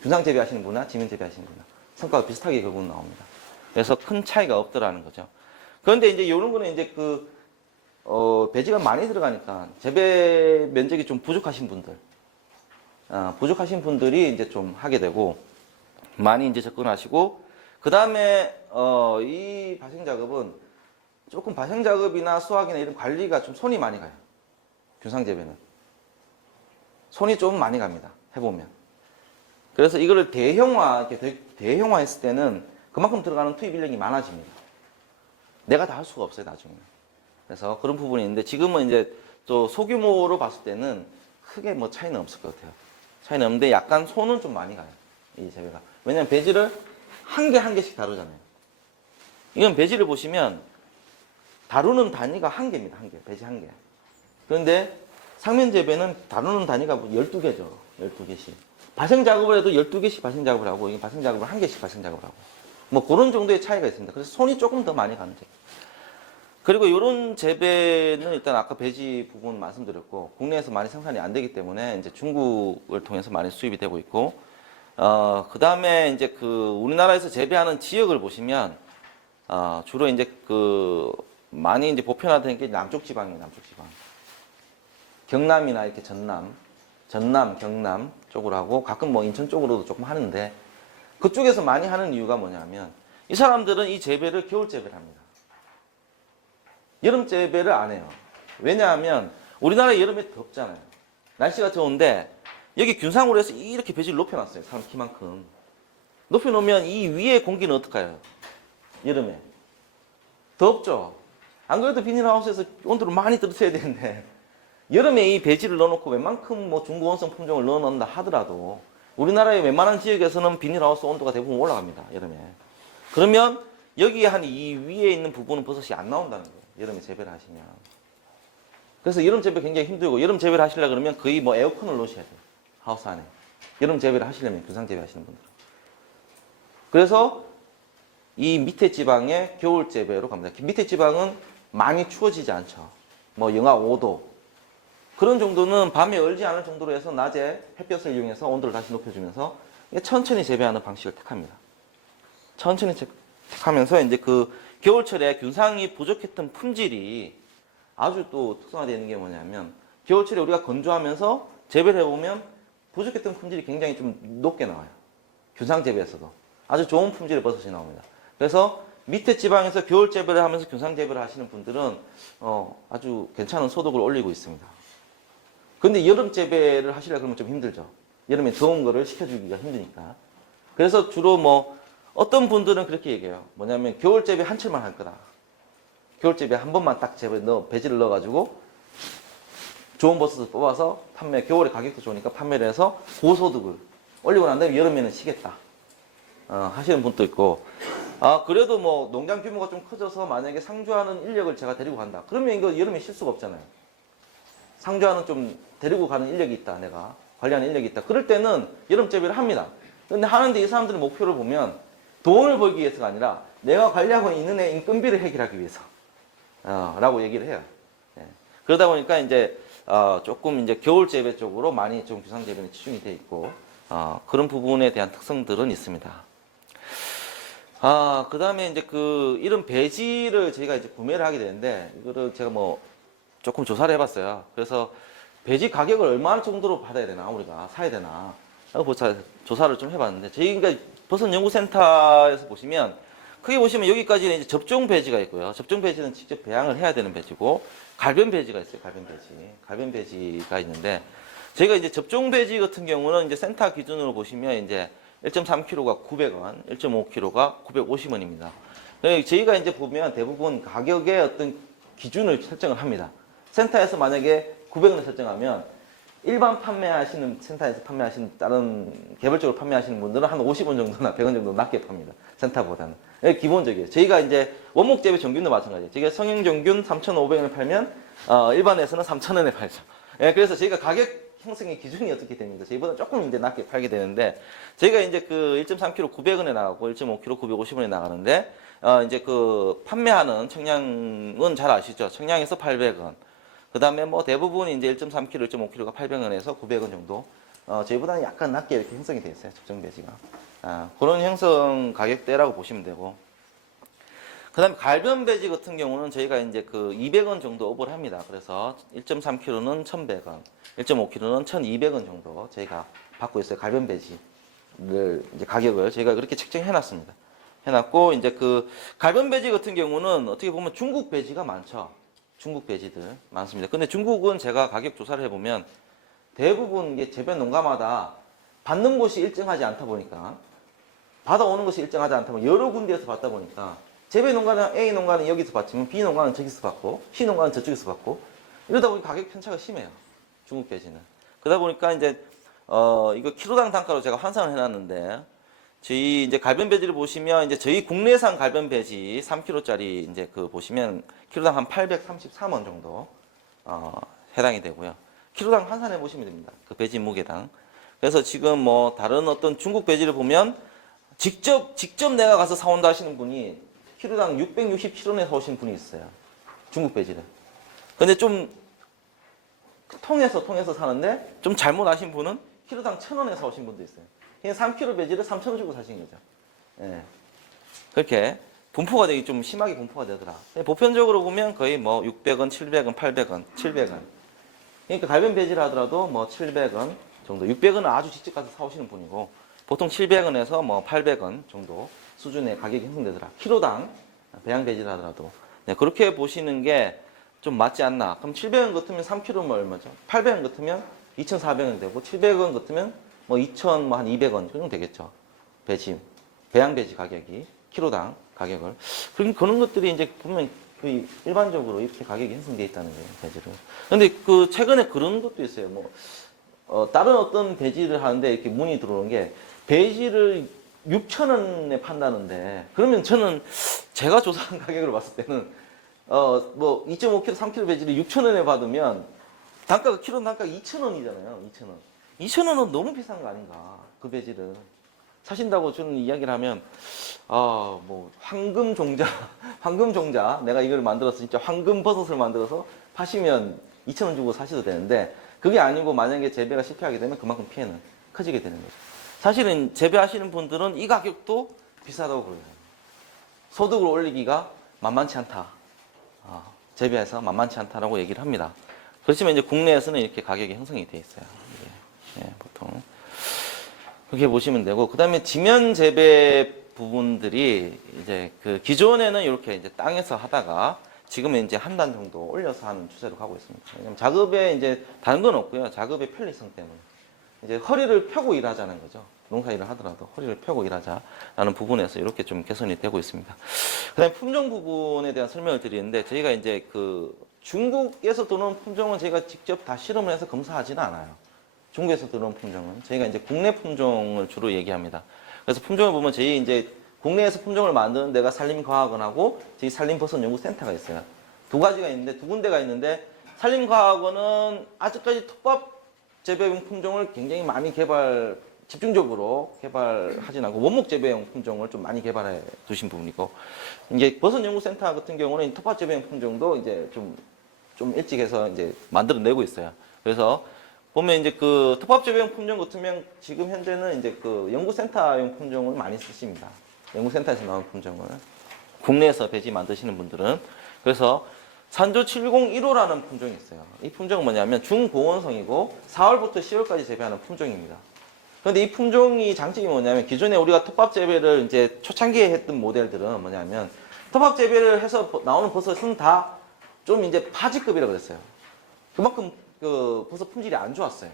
균상 재배하시는 분이나 지면 재배하시는 분이나 성과가 비슷하게 결국은 나옵니다. 그래서 큰 차이가 없더라는 거죠. 그런데 이제 이런 거는 이제 배지가 많이 들어가니까 재배 면적이 좀 부족하신 분들, 부족하신 분들이 이제 좀 하게 되고 많이 이제 접근하시고 그 다음에 이 발생 작업은 조금 발생 작업이나 수확이나 이런 관리가 좀 손이 많이 가요. 균상 재배는 손이 좀 많이 갑니다. 해보면. 그래서 이거를 대형화했을 때는 그만큼 들어가는 투입 인력이 많아집니다. 내가 다 할 수가 없어요, 나중에는. 그래서 그런 부분이 있는데 지금은 이제 또 소규모로 봤을 때는 크게 뭐 차이는 없을 것 같아요. 차이는 없는데 약간 손은 좀 많이 가요. 이 재배가. 왜냐면 배지를 한 개 한 개씩 다루잖아요. 이건 배지를 보시면 다루는 단위가 한 개입니다. 한 개. 배지 한 개. 그런데 상면 재배는 다루는 단위가 12개죠. 12개씩. 발생 작업을 해도 12개씩 발생 작업을 하고 이게 발생 작업을 한 개씩 발생 작업을 하고 뭐 그런 정도의 차이가 있습니다. 그래서 손이 조금 더 많이 가는 재배. 그리고 이런 재배는 일단 아까 배지 부분 말씀드렸고 국내에서 많이 생산이 안 되기 때문에 이제 중국을 통해서 많이 수입이 되고 있고 그 다음에 이제 우리나라에서 재배하는 지역을 보시면 주로 이제 많이 이제 보편화된 게 남쪽 지방이에요. 남쪽 지방. 경남이나 이렇게 전남, 경남 쪽으로 하고 가끔 뭐 인천 쪽으로도 조금 하는데 그쪽에서 많이 하는 이유가 뭐냐면 이 사람들은 이 재배를 겨울 재배를 합니다. 여름 재배를 안 해요. 왜냐하면 우리나라 여름에 덥잖아요. 날씨가 더운데 여기 균상으로 해서 이렇게 배지를 높여놨어요. 사람 키만큼. 높여놓으면 이 위에 공기는 어떡해요? 여름에. 덥죠? 안 그래도 비닐하우스에서 온도를 많이 떨어뜨려야 되는데 여름에 이 배지를 넣어놓고 웬만큼 뭐 중고온성 품종을 넣어놓는다 하더라도 우리나라의 웬만한 지역에서는 비닐하우스 온도가 대부분 올라갑니다. 여름에. 그러면 여기에 한 이 위에 있는 부분은 버섯이 안 나온다는 거예요. 여름에 재배를 하시면. 그래서 여름 재배 굉장히 힘들고 여름 재배를 하시려고 그러면 거의 뭐 에어컨을 넣으셔야 돼요. 하우스 안에. 여름 재배를 하시려면 균상 재배 하시는 분들은. 그래서 이 밑에 지방의 겨울 재배로 갑니다. 밑에 지방은 많이 추워지지 않죠. 뭐 영하 5도. 그런 정도는 밤에 얼지 않을 정도로 해서 낮에 햇볕을 이용해서 온도를 다시 높여주면서 천천히 재배하는 방식을 택합니다. 천천히 택하면서 이제 그 겨울철에 균상이 부족했던 품질이 아주 또 특성화되어 있는 게 뭐냐면 겨울철에 우리가 건조하면서 재배를 해보면 부족했던 품질이 굉장히 좀 높게 나와요. 균상 재배에서도. 아주 좋은 품질의 버섯이 나옵니다. 그래서 밑에 지방에서 겨울 재배를 하면서 균상 재배를 하시는 분들은 아주 괜찮은 소득을 올리고 있습니다. 근데 여름 재배를 하시려고 그러면 좀 힘들죠. 여름에 더운 거를 식혀주기가 힘드니까. 그래서 주로 뭐 어떤 분들은 그렇게 얘기해요. 뭐냐면 겨울 재배 한 철만 할 거다. 겨울 재배 한 번만 딱 배지를 넣어가지고 좋은 버섯을 뽑아서 판매, 겨울에 가격도 좋으니까 판매를 해서 고소득을 올리고 난 다음에 여름에는 쉬겠다. 하시는 분도 있고, 그래도 뭐 농장 규모가 좀 커져서 만약에 상주하는 인력을 제가 데리고 간다. 그러면 이거 여름에 쉴 수가 없잖아요. 상주하는 좀 데리고 가는 인력이 있다. 내가 관리하는 인력이 있다. 그럴 때는 여름 재배를 합니다. 근데 하는데 이 사람들의 목표를 보면 돈을 벌기 위해서가 아니라 내가 관리하고 있는 애 인건비를 해결하기 위해서 라고 얘기를 해요. 네. 그러다 보니까 이제 조금 이제 겨울 재배 쪽으로 많이 좀 규상 재배는 치중이 돼 있고 그런 부분에 대한 특성들은 있습니다. 그 다음에 이제 이런 배지를 저희가 이제 구매를 하게 되는데 이거를 제가 뭐 조금 조사를 해봤어요. 그래서 배지 가격을 얼마 정도로 받아야 되나 우리가 사야 되나 하고 조사를 좀 해봤는데 저희가 버섯연구센터에서 보시면 크게 보시면 여기까지는 이제 접종 배지가 있고요. 접종 배지는 직접 배양을 해야 되는 배지고 갈변 배지가 있어요. 갈변 배지가 있는데 저희가 이제 접종 배지 같은 경우는 이제 센터 기준으로 보시면 이제 1.3kg가 900원, 1.5kg가 950원입니다. 저희가 이제 보면 대부분 가격의 어떤 기준을 설정을 합니다. 센터에서 만약에 900원을 설정하면 일반 판매하시는 센터에서 판매하시는 다른 개별적으로 판매하시는 분들은 한 50원 정도나 100원 정도 낮게 팝니다. 센터보다는. 이게 기본적이에요. 저희가 이제 원목 재배 정균도 마찬가지예요. 저희가 성형 정균 3,500원에 팔면 일반에서는 3,000원에 팔죠. 예, 그래서 저희가 가격 형성의 기준이 어떻게 됩니까? 저희보다 조금 이제 낮게 팔게 되는데 저희가 이제 1.3kg 900원에 나가고 1.5kg 950원에 나가는데 이제 판매하는 청량은 잘 아시죠? 청량에서 800원. 그 다음에 뭐 대부분 이제 1.3kg, 1.5kg가 800원에서 900원 정도. 저희보다는 약간 낮게 이렇게 형성이 되어 있어요. 적정 배지가. 그런 형성 가격대라고 보시면 되고. 그 다음에 갈변 배지 같은 경우는 저희가 이제 200원 정도 오버를 합니다. 그래서 1.3kg는 1,100원, 1.5kg는 1,200원 정도 저희가 받고 있어요. 갈변 배지를 이제 가격을 저희가 그렇게 책정해 놨습니다. 해놨고, 이제 갈변 배지 같은 경우는 어떻게 보면 중국 배지가 많죠. 중국 배지들 많습니다. 근데 중국은 제가 가격 조사를 해보면 대부분 이게 재배 농가마다 받는 곳이 일정하지 않다 보니까 받아오는 것이 일정하지 않다 보니까 여러 군데에서 받다 보니까 재배 농가는 A 농가는 여기서 받지만 B 농가는 저기서 받고 C 농가는 저쪽에서 받고 이러다 보니 가격 편차가 심해요. 중국 배지는. 그러다 보니까 이제 이거 키로당 단가로 제가 환산을 해놨는데 저희 이제 갈변 배지를 보시면 이제 저희 국내산 갈변 배지 3kg짜리 이제 보시면 키로당 한 833원 정도 해당이 되고요. 키로당 환산해 보시면 됩니다. 그 배지 무게당. 그래서 지금 뭐 다른 어떤 중국 배지를 보면 직접 내가 가서 사온다 하시는 분이 키로당 667원에 사오신 분이 있어요. 중국 배지를. 근데 좀 통해서 사는데 좀 잘못 아신 분은 키로당 1,000원에 사오신 분도 있어요. 그냥 3kg 배지를 3,000원 주고 사신 거죠. 예. 그렇게 분포가 되게 좀 심하게 분포가 되더라. 보편적으로 보면 거의 뭐 600원, 700원, 800원, 700원. 그러니까 갈변 배지를 하더라도 뭐 700원 정도. 600원은 아주 직접 가서 사오시는 분이고 보통 700원에서 뭐 800원 정도 수준의 가격이 형성되더라. 키로당 배양 배지를 하더라도. 네, 그렇게 보시는 게 좀 맞지 않나. 그럼 700원 같으면 3kg면 얼마죠? 800원 같으면 2,400원 되고 700원 같으면 뭐 2,000, 뭐 한 200원 정도 되겠죠. 배지, 배양 배지 가격이 키로당 가격을. 그런 것들이 이제 보면 거의 일반적으로 이렇게 가격이 형성되어 있다는 거예요, 배지를. 근데 최근에 그런 것도 있어요. 뭐 다른 어떤 배지를 하는데 이렇게 문의 들어오는 게 배지를 6,000원에 판다는데 그러면 저는 제가 조사한 가격으로 봤을 때는 뭐 2.5kg, 3kg 배지를 6,000원에 받으면 단가가 키로 단가가 2,000원이잖아요. 2,000원. 2,000원은 너무 비싼 거 아닌가? 그 배지를. 사신다고 저는 이야기를 하면 뭐 황금 종자, 황금 종자 내가 이걸 만들어서 진짜 황금 버섯을 만들어서 파시면 2,000원 주고 사셔도 되는데 그게 아니고 만약에 재배가 실패하게 되면 그만큼 피해는 커지게 되는 거죠. 사실은 재배하시는 분들은 이 가격도 비싸다고 그래요. 소득을 올리기가 만만치 않다. 재배해서 만만치 않다라고 얘기를 합니다. 그렇지만 이제 국내에서는 이렇게 가격이 형성이 돼 있어요. 보통 그렇게 보시면 되고, 그 다음에 지면 재배 부분들이 이제 그 기존에는 이렇게 이제 땅에서 하다가 지금은 이제 한 단 정도 올려서 하는 추세로 가고 있습니다. 왜냐면 작업에 이제 다른 건 없고요. 작업의 편리성 때문에 이제 허리를 펴고 일하자는 거죠. 농사 일을 하더라도 허리를 펴고 일하자라는 부분에서 이렇게 좀 개선이 되고 있습니다. 그다음에 품종 부분에 대한 설명을 드리는데 저희가 이제 그 중국에서 들어오는 품종은 저희가 직접 다 실험을 해서 검사하지는 않아요. 중국에서 들어온 품종은 저희가 이제 국내 품종을 주로 얘기합니다. 그래서 품종을 보면 저희 이제 국내에서 품종을 만드는 데가 산림과학원하고 저희 산림버섯연구센터가 있어요. 두 가지가 있는데 두 군데가 있는데 산림과학원은 아직까지 톱밥 재배용 품종을 굉장히 많이 집중적으로 개발하진 않고 원목 재배용 품종을 좀 많이 개발해 두신 부분이고, 이제 버섯연구센터 같은 경우는 톱밥 재배용 품종도 이제 좀 일찍 해서 이제 만들어내고 있어요. 그래서 보면 이제 그 톱밥 재배용 품종 같으면 지금 현재는 이제 그 연구센터용 품종을 많이 쓰십니다. 연구센터에서 나온 품종을 국내에서 배지 만드시는 분들은. 그래서 산조 701호라는 품종이 있어요. 이 품종은 뭐냐면 중고온성이고 4월부터 10월까지 재배하는 품종입니다. 그런데 이 품종이 장점이 뭐냐면 기존에 우리가 톱밥 재배를 이제 초창기에 했던 모델들은 뭐냐면 톱밥 재배를 해서 나오는 버섯은 다 좀 이제 파지급이라 그랬어요. 그만큼 그 버섯 품질이 안 좋았어요.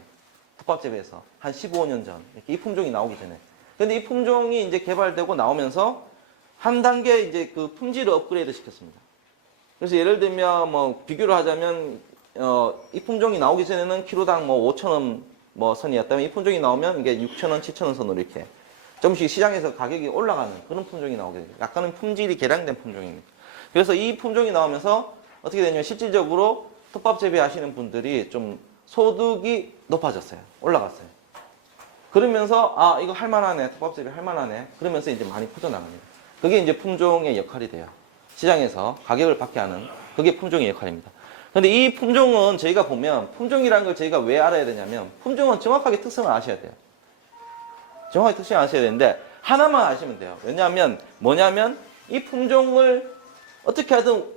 톱밥 재배에서 한 15년 전 이렇게 이 품종이 나오기 전에. 근데 이 품종이 이제 개발되고 나오면서 한 단계 이제 그 품질을 업그레이드 시켰습니다. 그래서 예를 들면 뭐 비교를 하자면 이 품종이 나오기 전에는 키로당 뭐 5,000원 뭐 선이었다면 이 품종이 나오면 이게 6,000원, 7,000원 선으로 이렇게 조금씩 시장에서 가격이 올라가는 그런 품종이 나오게 돼요. 약간은 품질이 개량된 품종입니다. 그래서 이 품종이 나오면서 어떻게 되냐면 실질적으로 톱밥 재배하시는 분들이 좀 소득이 높아졌어요. 올라갔어요. 그러면서 이거 할만하네. 톱밥 재배 할만하네. 그러면서 이제 많이 퍼져나갑니다. 그게 이제 품종의 역할이 돼요. 시장에서 가격을 받게 하는 그게 품종의 역할입니다. 근데 이 품종은 저희가 보면 품종이라는 걸 저희가 왜 알아야 되냐면 품종은 정확하게 특성을 아셔야 돼요. 정확하게 특성을 아셔야 되는데 하나만 아시면 돼요. 왜냐하면 뭐냐면 이 품종을 어떻게 하든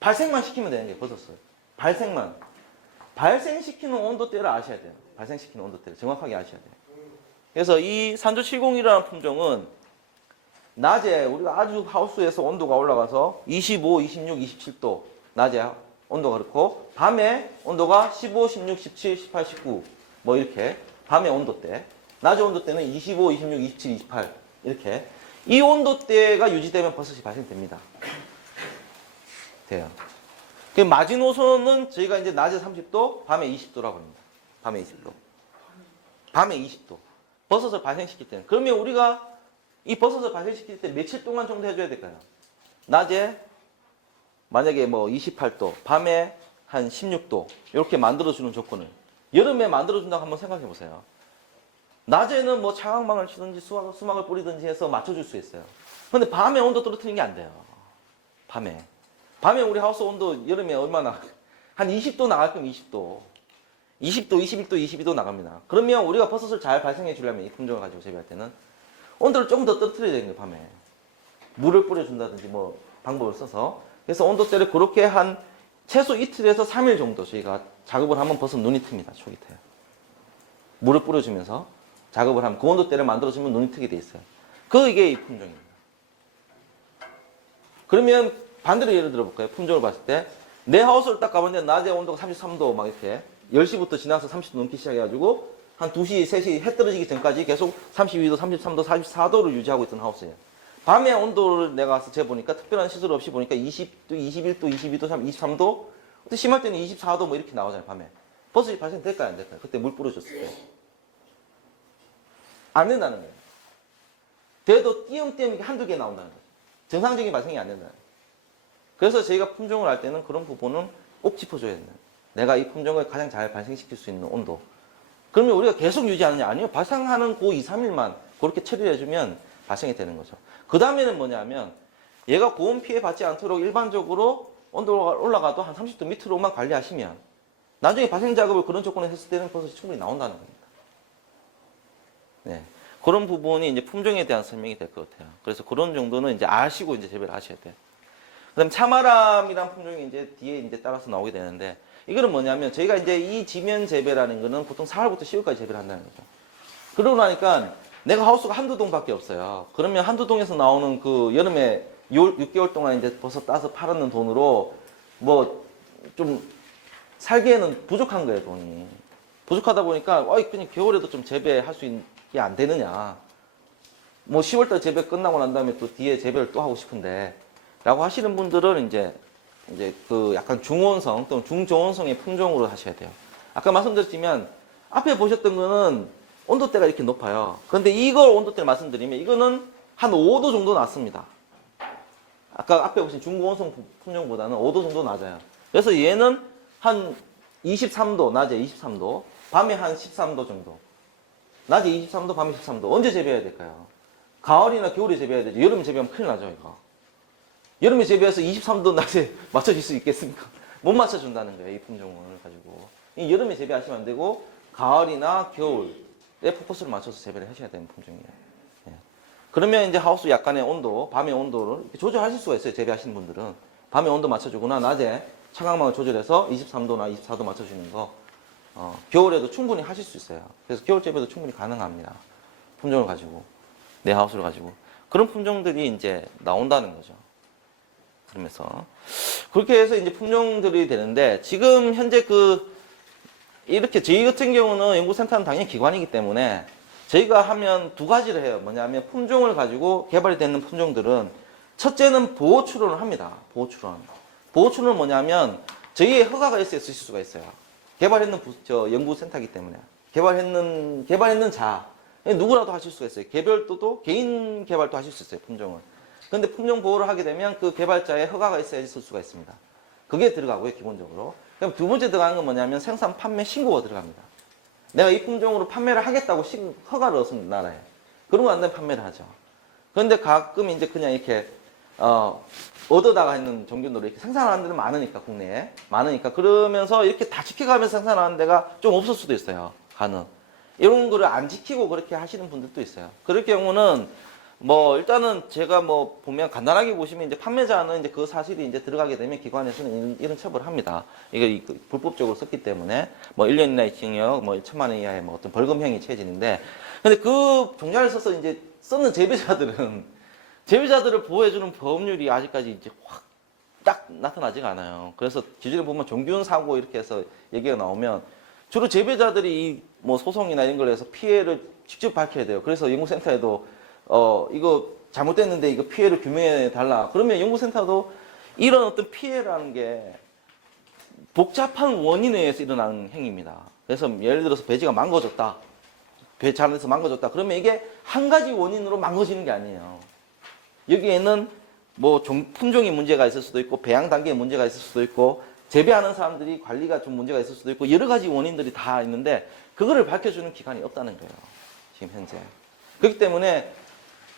발생만 시키면 되는 게 버섯을. 발생만. 발생시키는 온도대를 아셔야 돼요. 발생시키는 온도대를 정확하게 아셔야 돼요. 그래서 이 산조 701이라는 품종은 낮에 우리가 아주 하우스에서 온도가 올라가서 25, 26, 27도 낮에 온도가 그렇고 밤에 온도가 15, 16, 17, 18, 19 뭐 이렇게 밤의 온도대 낮의 온도대는 25, 26, 27, 28 이렇게 이 온도대가 유지되면 버섯이 발생됩니다. 돼요. 그 마지노선은 저희가 이제 낮에 30도 밤에 20도라고 합니다. 밤에 20도. 밤에 20도. 버섯을 발생시킬 때는. 그러면 우리가 이 버섯을 발생시킬 때 며칠 동안 정도 해줘야 될까요? 낮에 만약에 뭐 28도, 밤에 한 16도 이렇게 만들어주는 조건을 여름에 만들어준다고 한번 생각해 보세요. 낮에는 뭐 차광망을 치든지 수막을 뿌리든지 해서 맞춰줄 수 있어요. 근데 밤에 온도 떨어뜨리는 게 안 돼요. 밤에 우리 하우스 온도 여름에 얼마나 한 20도 나갈 거면 20도 21도 22도 나갑니다. 그러면 우리가 버섯을 잘 발생해 주려면 이 품종을 가지고 재배할 때는 온도를 조금 더 떨어뜨려야 되는 거예요. 밤에 물을 뿌려준다든지 뭐 방법을 써서. 그래서 온도대를 그렇게 한 최소 이틀에서 3일 정도 저희가 작업을 하면 버섯 눈이 틉니다. 촉이 트요. 물을 뿌려주면서 작업을 하면 그 온도대를 만들어주면 눈이 트게 돼 있어요. 그게 이 품종입니다. 그러면 반대로 예를 들어 볼까요? 품종을 봤을 때 내 하우스를 딱 가봤는데 낮에 온도가 33도 막 이렇게 10시부터 지나서 30도 넘기 시작해가지고 한 2시, 3시 해 떨어지기 전까지 계속 32도, 33도, 44도를 유지하고 있던 하우스예요. 밤에 온도를 내가 가서 재보니까 특별한 시설 없이 보니까 20도, 21도, 22도, 23도 심할 때는 24도 뭐 이렇게 나오잖아요. 밤에. 버섯이 발생될까요? 안 될까요? 그때 물 뿌려줬을 때. 안 된다는 거예요. 돼도 띄엄띄엄 한두 개 나온다는 거죠. 정상적인 발생이 안 된다는 거예요. 그래서 저희가 품종을 할 때는 그런 부분은 꼭 짚어줘야 된다. 내가 이 품종을 가장 잘 발생시킬 수 있는 온도. 그러면 우리가 계속 유지하느냐? 아니요. 발생하는 그 2, 3일만 그렇게 처리를 해주면 발생이 되는 거죠. 그 다음에는 뭐냐면 얘가 고온 피해 받지 않도록 일반적으로 온도가 올라가도 한 30도 밑으로만 관리하시면 나중에 발생 작업을 그런 조건에 했을 때는 버섯이 충분히 나온다는 겁니다. 네. 그런 부분이 이제 품종에 대한 설명이 될 것 같아요. 그래서 그런 정도는 이제 아시고 이제 재배를 하셔야 돼요. 그 다음에 차마람이란 품종이 이제 뒤에 이제 따라서 나오게 되는데 이거는 뭐냐면 저희가 이제 이 지면 재배라는 거는 보통 4월부터 10월까지 재배를 한다는 거죠. 그러고 나니까 내가 하우스가 한두 동밖에 없어요. 그러면 한두 동에서 나오는 그 여름에 6개월 동안 이제 버섯 따서 팔았는 돈으로 뭐 좀 살기에는 부족한 거예요, 돈이. 부족하다 보니까 그냥 겨울에도 좀 재배할 수 있는 게 안 되느냐. 뭐 10월달 재배 끝나고 난 다음에 또 뒤에 재배를 또 하고 싶은데 라고 하시는 분들은 이제 그 약간 중온성 또는 중저온성의 품종으로 하셔야 돼요. 아까 말씀드렸지만 앞에 보셨던 거는 온도대가 이렇게 높아요. 그런데 이걸 온도대를 말씀드리면 이거는 한 5도 정도 낮습니다. 아까 앞에 보신 중고온성 품종보다는 5도 정도 낮아요. 그래서 얘는 한 23도, 낮에 23도, 밤에 한 13도 정도. 낮에 23도, 밤에 13도. 언제 재배해야 될까요? 가을이나 겨울에 재배해야 되죠. 여름에 재배하면 큰일 나죠, 이거. 여름에 재배해서 23도 낮에 맞춰질 수 있겠습니까? 못 맞춰준다는 거예요, 이 품종을 가지고. 이 여름에 재배하시면 안 되고, 가을이나 겨울에 포커스를 맞춰서 재배를 하셔야 되는 품종이에요. 예. 그러면 이제 하우스 약간의 온도, 밤의 온도를 이렇게 조절하실 수가 있어요, 재배하시는 분들은. 밤에 온도 맞춰주거나, 낮에 차광망을 조절해서 23도나 24도 맞춰주는 거, 겨울에도 충분히 하실 수 있어요. 그래서 겨울 재배도 충분히 가능합니다. 품종을 가지고, 내 하우스를 가지고. 그런 품종들이 이제 나온다는 거죠. 그러면서 그렇게 해서 이제 품종들이 되는데 지금 현재 이렇게 저희 같은 경우는 연구센터는 당연히 기관이기 때문에 저희가 하면 두 가지를 해요. 뭐냐면 품종을 가지고 개발이 되는 품종들은 첫째는 보호 출원을 합니다. 보호 출원. 보호 출원은 뭐냐면 저희의 허가가 있어야 쓰실 수가 있어요. 개발했는 연구센터이기 때문에 개발했는 자 누구라도 하실 수가 있어요. 개별도도 개인 개발도 하실 수 있어요. 품종을. 근데 품종 보호를 하게 되면 그 개발자의 허가가 있어야지 쓸 수가 있습니다. 그게 들어가고요, 기본적으로. 그럼 두 번째 들어가는 건 뭐냐면 생산, 판매, 신고가 들어갑니다. 내가 이 품종으로 판매를 하겠다고 허가를 얻으면 나라에. 그런 거 안 되면 판매를 하죠. 그런데 가끔 이제 그냥 이렇게, 얻어다가 있는 종균도로 이렇게 생산하는 데는 많으니까, 국내에. 많으니까. 그러면서 이렇게 다 지켜가면서 생산하는 데가 좀 없을 수도 있어요, 간혹. 이런 거를 안 지키고 그렇게 하시는 분들도 있어요. 그럴 경우는 뭐 일단은 제가 뭐 보면 간단하게 보시면 이제 판매자는 이제 그 사실이 이제 들어가게 되면 기관에서는 이런 처벌을 합니다. 이게 불법적으로 썼기 때문에 뭐 1년 이하의 징역, 뭐 1천만 원 이하의 뭐 어떤 벌금형이 처해지는데, 근데 그 종자를 써서 이제 썼는 재배자들을 보호해주는 법률이 아직까지 이제 확 딱 나타나지가 않아요. 그래서 기준에 보면 종균 사고 이렇게 해서 얘기가 나오면 주로 재배자들이 이 뭐 소송이나 이런 걸 해서 피해를 직접 밝혀야 돼요. 그래서 연구센터에도 이거 잘못됐는데 이거 피해를 규명해 달라. 그러면 연구센터도 이런 어떤 피해라는 게 복잡한 원인에 의해서 일어나는 행위입니다. 그래서 예를 들어서 배지가 망가졌다. 배 잘해서 망가졌다. 그러면 이게 한 가지 원인으로 망가지는 게 아니에요. 여기에는 뭐 품종이 문제가 있을 수도 있고 배양 단계에 문제가 있을 수도 있고 재배하는 사람들이 관리가 좀 문제가 있을 수도 있고 여러 가지 원인들이 다 있는데 그거를 밝혀주는 기관이 없다는 거예요. 지금 현재. 그렇기 때문에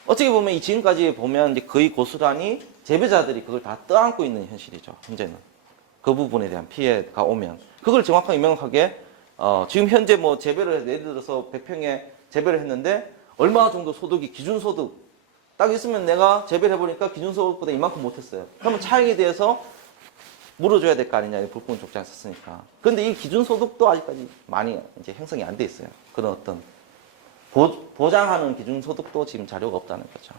어떻게 보면 지금까지 보면 이제 거의 고스란히 재배자들이 그걸 다 떠안고 있는 현실이죠. 현재는. 그 부분에 대한 피해가 오면. 그걸 정확하게 명확하게, 지금 현재 뭐 재배를, 예를 들어서 100평에 재배를 했는데, 얼마 정도 소득이 기준소득, 딱 있으면 내가 재배를 해보니까 기준소득보다 이만큼 못했어요. 그러면 차익에 대해서 물어줘야 될 거 아니냐, 불법 족장을 썼으니까. 그런데 이 기준소득도 아직까지 많이 이제 형성이 안 돼 있어요. 그런 어떤 보장하는 기준소득도 지금 자료가 없다는 거죠.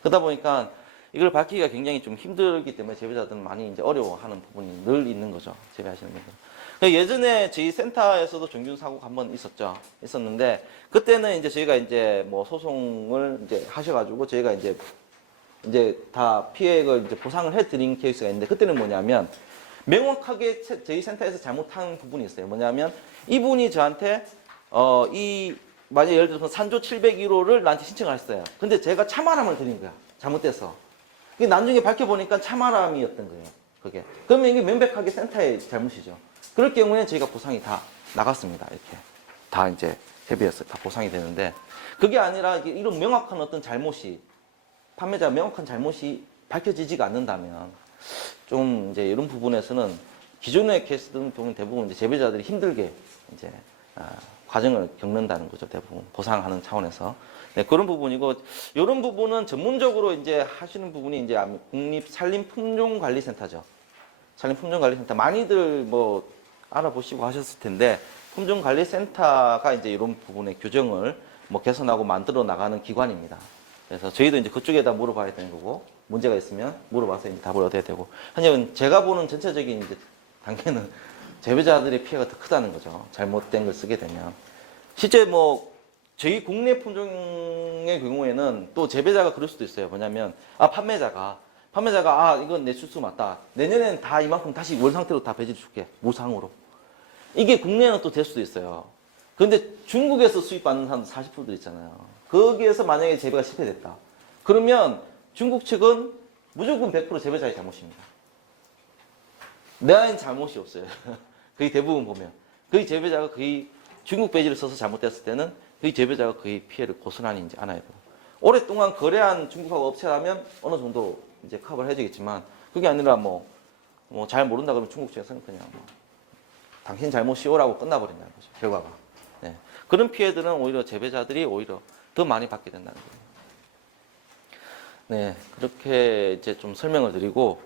그러다 보니까 이걸 밝히기가 굉장히 좀 힘들기 때문에 재배자들은 많이 이제 어려워하는 부분이 늘 있는 거죠. 재배하시는 분들. 예전에 저희 센터에서도 종균 사고가 한번 있었는데, 그때는 이제 저희가 이제 뭐 소송을 이제 하셔가지고 저희가 이제 다 피해액을 이제 보상을 해드린 케이스가 있는데, 그때는 뭐냐면, 명확하게 저희 센터에서 잘못한 부분이 있어요. 뭐냐면, 이분이 저한테, 만약 예를 들어서 산조 701호를 나한테 신청을 했어요. 근데 제가 참아람을 드린 거야. 잘못돼서. 나중에 밝혀보니까 참아람이었던 거예요. 그게. 그러면 이게 명백하게 센터의 잘못이죠. 그럴 경우에 저희가 보상이 다 나갔습니다. 이렇게. 다 이제 재배에서 다 보상이 되는데 그게 아니라 이런 명확한 어떤 잘못이 판매자 명확한 잘못이 밝혀지지가 않는다면 좀 이제 이런 부분에서는 기존의 케이스들은 대부분 이제 재배자들이 힘들게 이제 과정을 겪는다는 거죠. 대부분 보상하는 차원에서. 네, 그런 부분이고 이런 부분은 전문적으로 이제 하시는 부분이 이제 국립산림품종관리센터죠. 산림품종관리센터 많이들 뭐 알아보시고 하셨을 텐데 품종관리센터가 이제 이런 부분의 규정을 뭐 개선하고 만들어 나가는 기관입니다. 그래서 저희도 이제 그쪽에다 물어봐야 되는 거고 문제가 있으면 물어봐서 이제 답을 얻어야 되고 하지만 제가 보는 전체적인 이제 단계는 재배자들의 피해가 더 크다는 거죠. 잘못된 걸 쓰게 되면 실제 뭐 저희 국내 품종의 경우에는 또 재배자가 그럴 수도 있어요. 뭐냐면 판매자가 이건 내 수수 맞다. 내년에는 다 이만큼 다시 원 상태로 다 배지를 줄게. 무상으로. 이게 국내는 또 될 수도 있어요. 그런데 중국에서 수입받는 사람들 40%들 있잖아요. 거기에서 만약에 재배가 실패됐다. 그러면 중국 측은 무조건 100% 재배자의 잘못입니다. 내한엔 잘못이 없어요. 거의 대부분 보면. 거의 재배자가 거의 중국 배지를 써서 잘못됐을 때는 거의 재배자가 거의 피해를 고스란히 이제 안아야 되고. 오랫동안 거래한 중국하고 업체라면 어느 정도 이제 커버를 해주겠지만 그게 아니라 뭐 잘 모른다 그러면 중국 측에서는 그냥 당신 잘못이오라고 끝나버린다는 거죠. 결과가. 네. 그런 피해들은 오히려 재배자들이 오히려 더 많이 받게 된다는 거예요. 네, 그렇게 이제 좀 설명을 드리고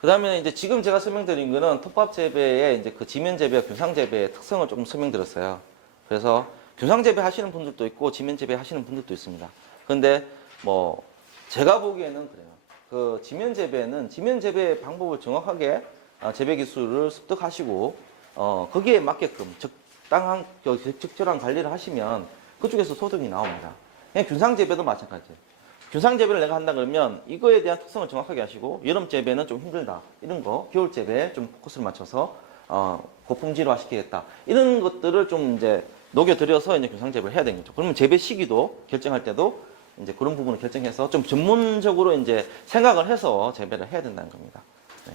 그 다음에 이제 지금 제가 설명드린 거는 톱밥 재배의 이제 그 지면 재배와 균상 재배의 특성을 조금 설명드렸어요. 그래서 균상 재배 하시는 분들도 있고 지면 재배 하시는 분들도 있습니다. 근데 뭐 제가 보기에는 그래요. 그 지면 재배 방법을 정확하게 재배 기술을 습득하시고 거기에 맞게끔 적절한 관리를 하시면 그쪽에서 소득이 나옵니다. 그냥 균상 재배도 마찬가지예요. 균상 재배를 내가 한다 그러면 이거에 대한 특성을 정확하게 하시고 여름 재배는 좀 힘들다 이런 거 겨울 재배에 좀 포커스를 맞춰서 고품질화 시키겠다 이런 것들을 좀 이제 녹여들여서 이제 균상 재배를 해야 되는 거죠. 그러면 재배 시기도 결정할 때도 이제 그런 부분을 결정해서 좀 전문적으로 이제 생각을 해서 재배를 해야 된다는 겁니다. 네.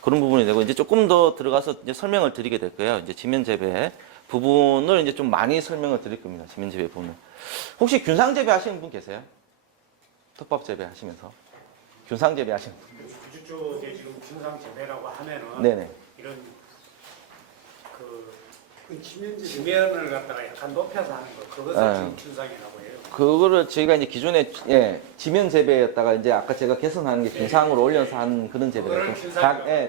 그런 부분이 되고 이제 조금 더 들어가서 이제 설명을 드리게 될 거예요. 이제 지면 재배 부분을 이제 좀 많이 설명을 드릴 겁니다. 지면 재배 부분. 혹시 균상 재배 하시는 분 계세요? 톱밥 재배 하시면서 균상 재배 하시는 분. 구주 쪽에 지금 균상 재배라고 하면은 네네. 이런 그 지면을 갖다가 약간 높여서 하는 거 그것을 지금 균상이라고 해요. 그거를 저희가 이제 기존에 지면 재배였다가 이제 아까 제가 개선하는 게 균상으로 올려서 한 그런 재배예요.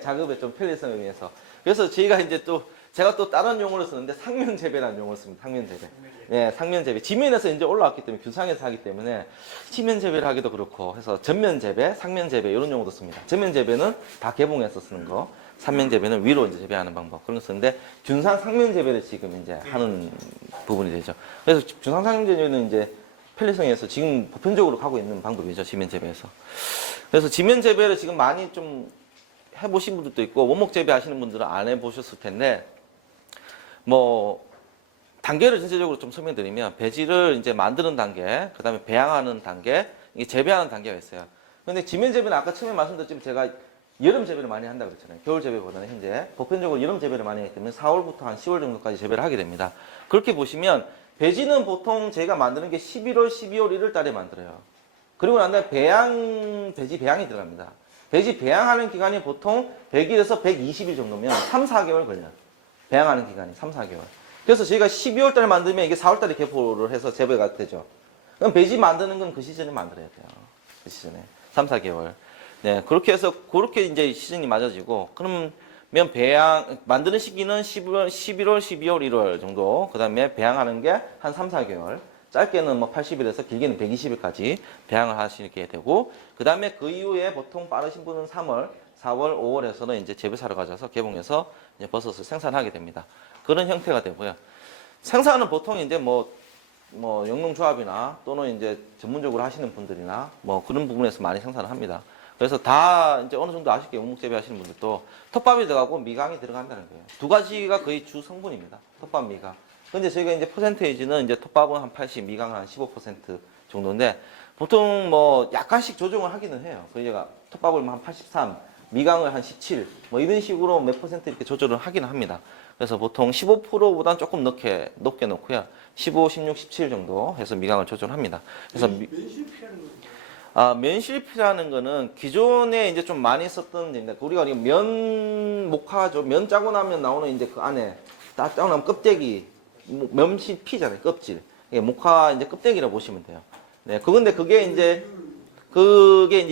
작업에 좀 편리성을 위해서. 그래서 저희가 이제 또 제가 또 다른 용어를 쓰는데 상면 재배라는 용어를 씁니다. 상면 재배. 네, 상면 재배. 지면에서 이제 올라왔기 때문에 균상에서 하기 때문에 지면 재배를 하기도 그렇고 해서 전면 재배, 상면 재배 이런 용어도 씁니다. 전면 재배는 다 개봉해서 쓰는 거. 상면 재배는 위로 이제 재배하는 방법 그런 거 쓰는데 균상 상면 재배를 지금 이제 하는 부분이 되죠. 그래서 균상 상면 재배는 이제 편리성에서 지금 보편적으로 가고 있는 방법이죠. 지면 재배에서. 그래서 지면 재배를 지금 많이 좀 해보신 분들도 있고 원목 재배 하시는 분들은 안 해보셨을 텐데 뭐 단계를 전체적으로 좀 설명드리면 배지를 이제 만드는 단계, 그 다음에 배양하는 단계, 이게 재배하는 단계가 있어요. 근데 지면 재배는 아까 처음에 말씀드렸지만 제가 여름 재배를 많이 한다고 그랬잖아요. 겨울 재배보다는 현재 보편적으로 여름 재배를 많이 하기 때문에 4월부터 한 10월 정도까지 재배를 하게 됩니다. 그렇게 보시면 배지는 보통 저희가 만드는 게 11월, 12월, 1월 달에 만들어요. 그리고 난 다음에 배지 배양이 들어갑니다. 배지 배양하는 기간이 보통 100일에서 120일 정도면 3, 4개월 걸려요. 배양하는 기간이 3, 4개월. 그래서 저희가 12월 달에 만들면 이게 4월 달에 개포를 해서 재배가 되죠. 그럼 배지 만드는 건 그 시즌에 만들어야 돼요. 그 시즌에. 3, 4개월. 네, 그렇게 해서 그렇게 이제 시즌이 맞아지고 그러면 만드는 시기는 11월, 12월, 1월 정도. 그다음에 배양하는 게 한 3, 4개월. 짧게는 뭐 80일에서 길게는 120일까지 배양을 하시게 되고 그다음에 그 이후에 보통 빠르신 분은 3월, 4월, 5월에서는 이제 재배사로 가져서 개봉해서 이제 버섯을 생산하게 됩니다. 그런 형태가 되고요. 생산은 보통 이제 뭐 영농조합이나 또는 이제 전문적으로 하시는 분들이나 뭐 그런 부분에서 많이 생산을 합니다. 그래서 다 이제 어느 정도 아쉽게 원목재배 하시는 분들도 톱밥이 들어가고 미강이 들어간다는 거예요. 두 가지가 거의 주 성분입니다. 톱밥, 미강. 근데 저희가 이제 퍼센테이지는 이제 톱밥은 한 80, 미강은 한 15% 정도인데 보통 뭐 약간씩 조정을 하기는 해요. 그러니까 톱밥을 한 83, 미강을 한 17, 뭐 이런 식으로 몇 퍼센트 이렇게 조절을 하기는 합니다. 그래서 보통 15%보다는 조금 높게 놓고요. 15, 16, 17 정도 해서 미강을 조절합니다. 그래서 면실피하는 거. 면실피라는 거는 기존에 이제 좀 많이 썼던 이제 우리가 면 목화죠. 면 짜고 나면 나오는 이제 그 안에 다 짜고 나면 껍데기 면실피잖아요. 껍질. 이게 목화 이제 껍데기라고 보시면 돼요. 네, 그건데 그게 이제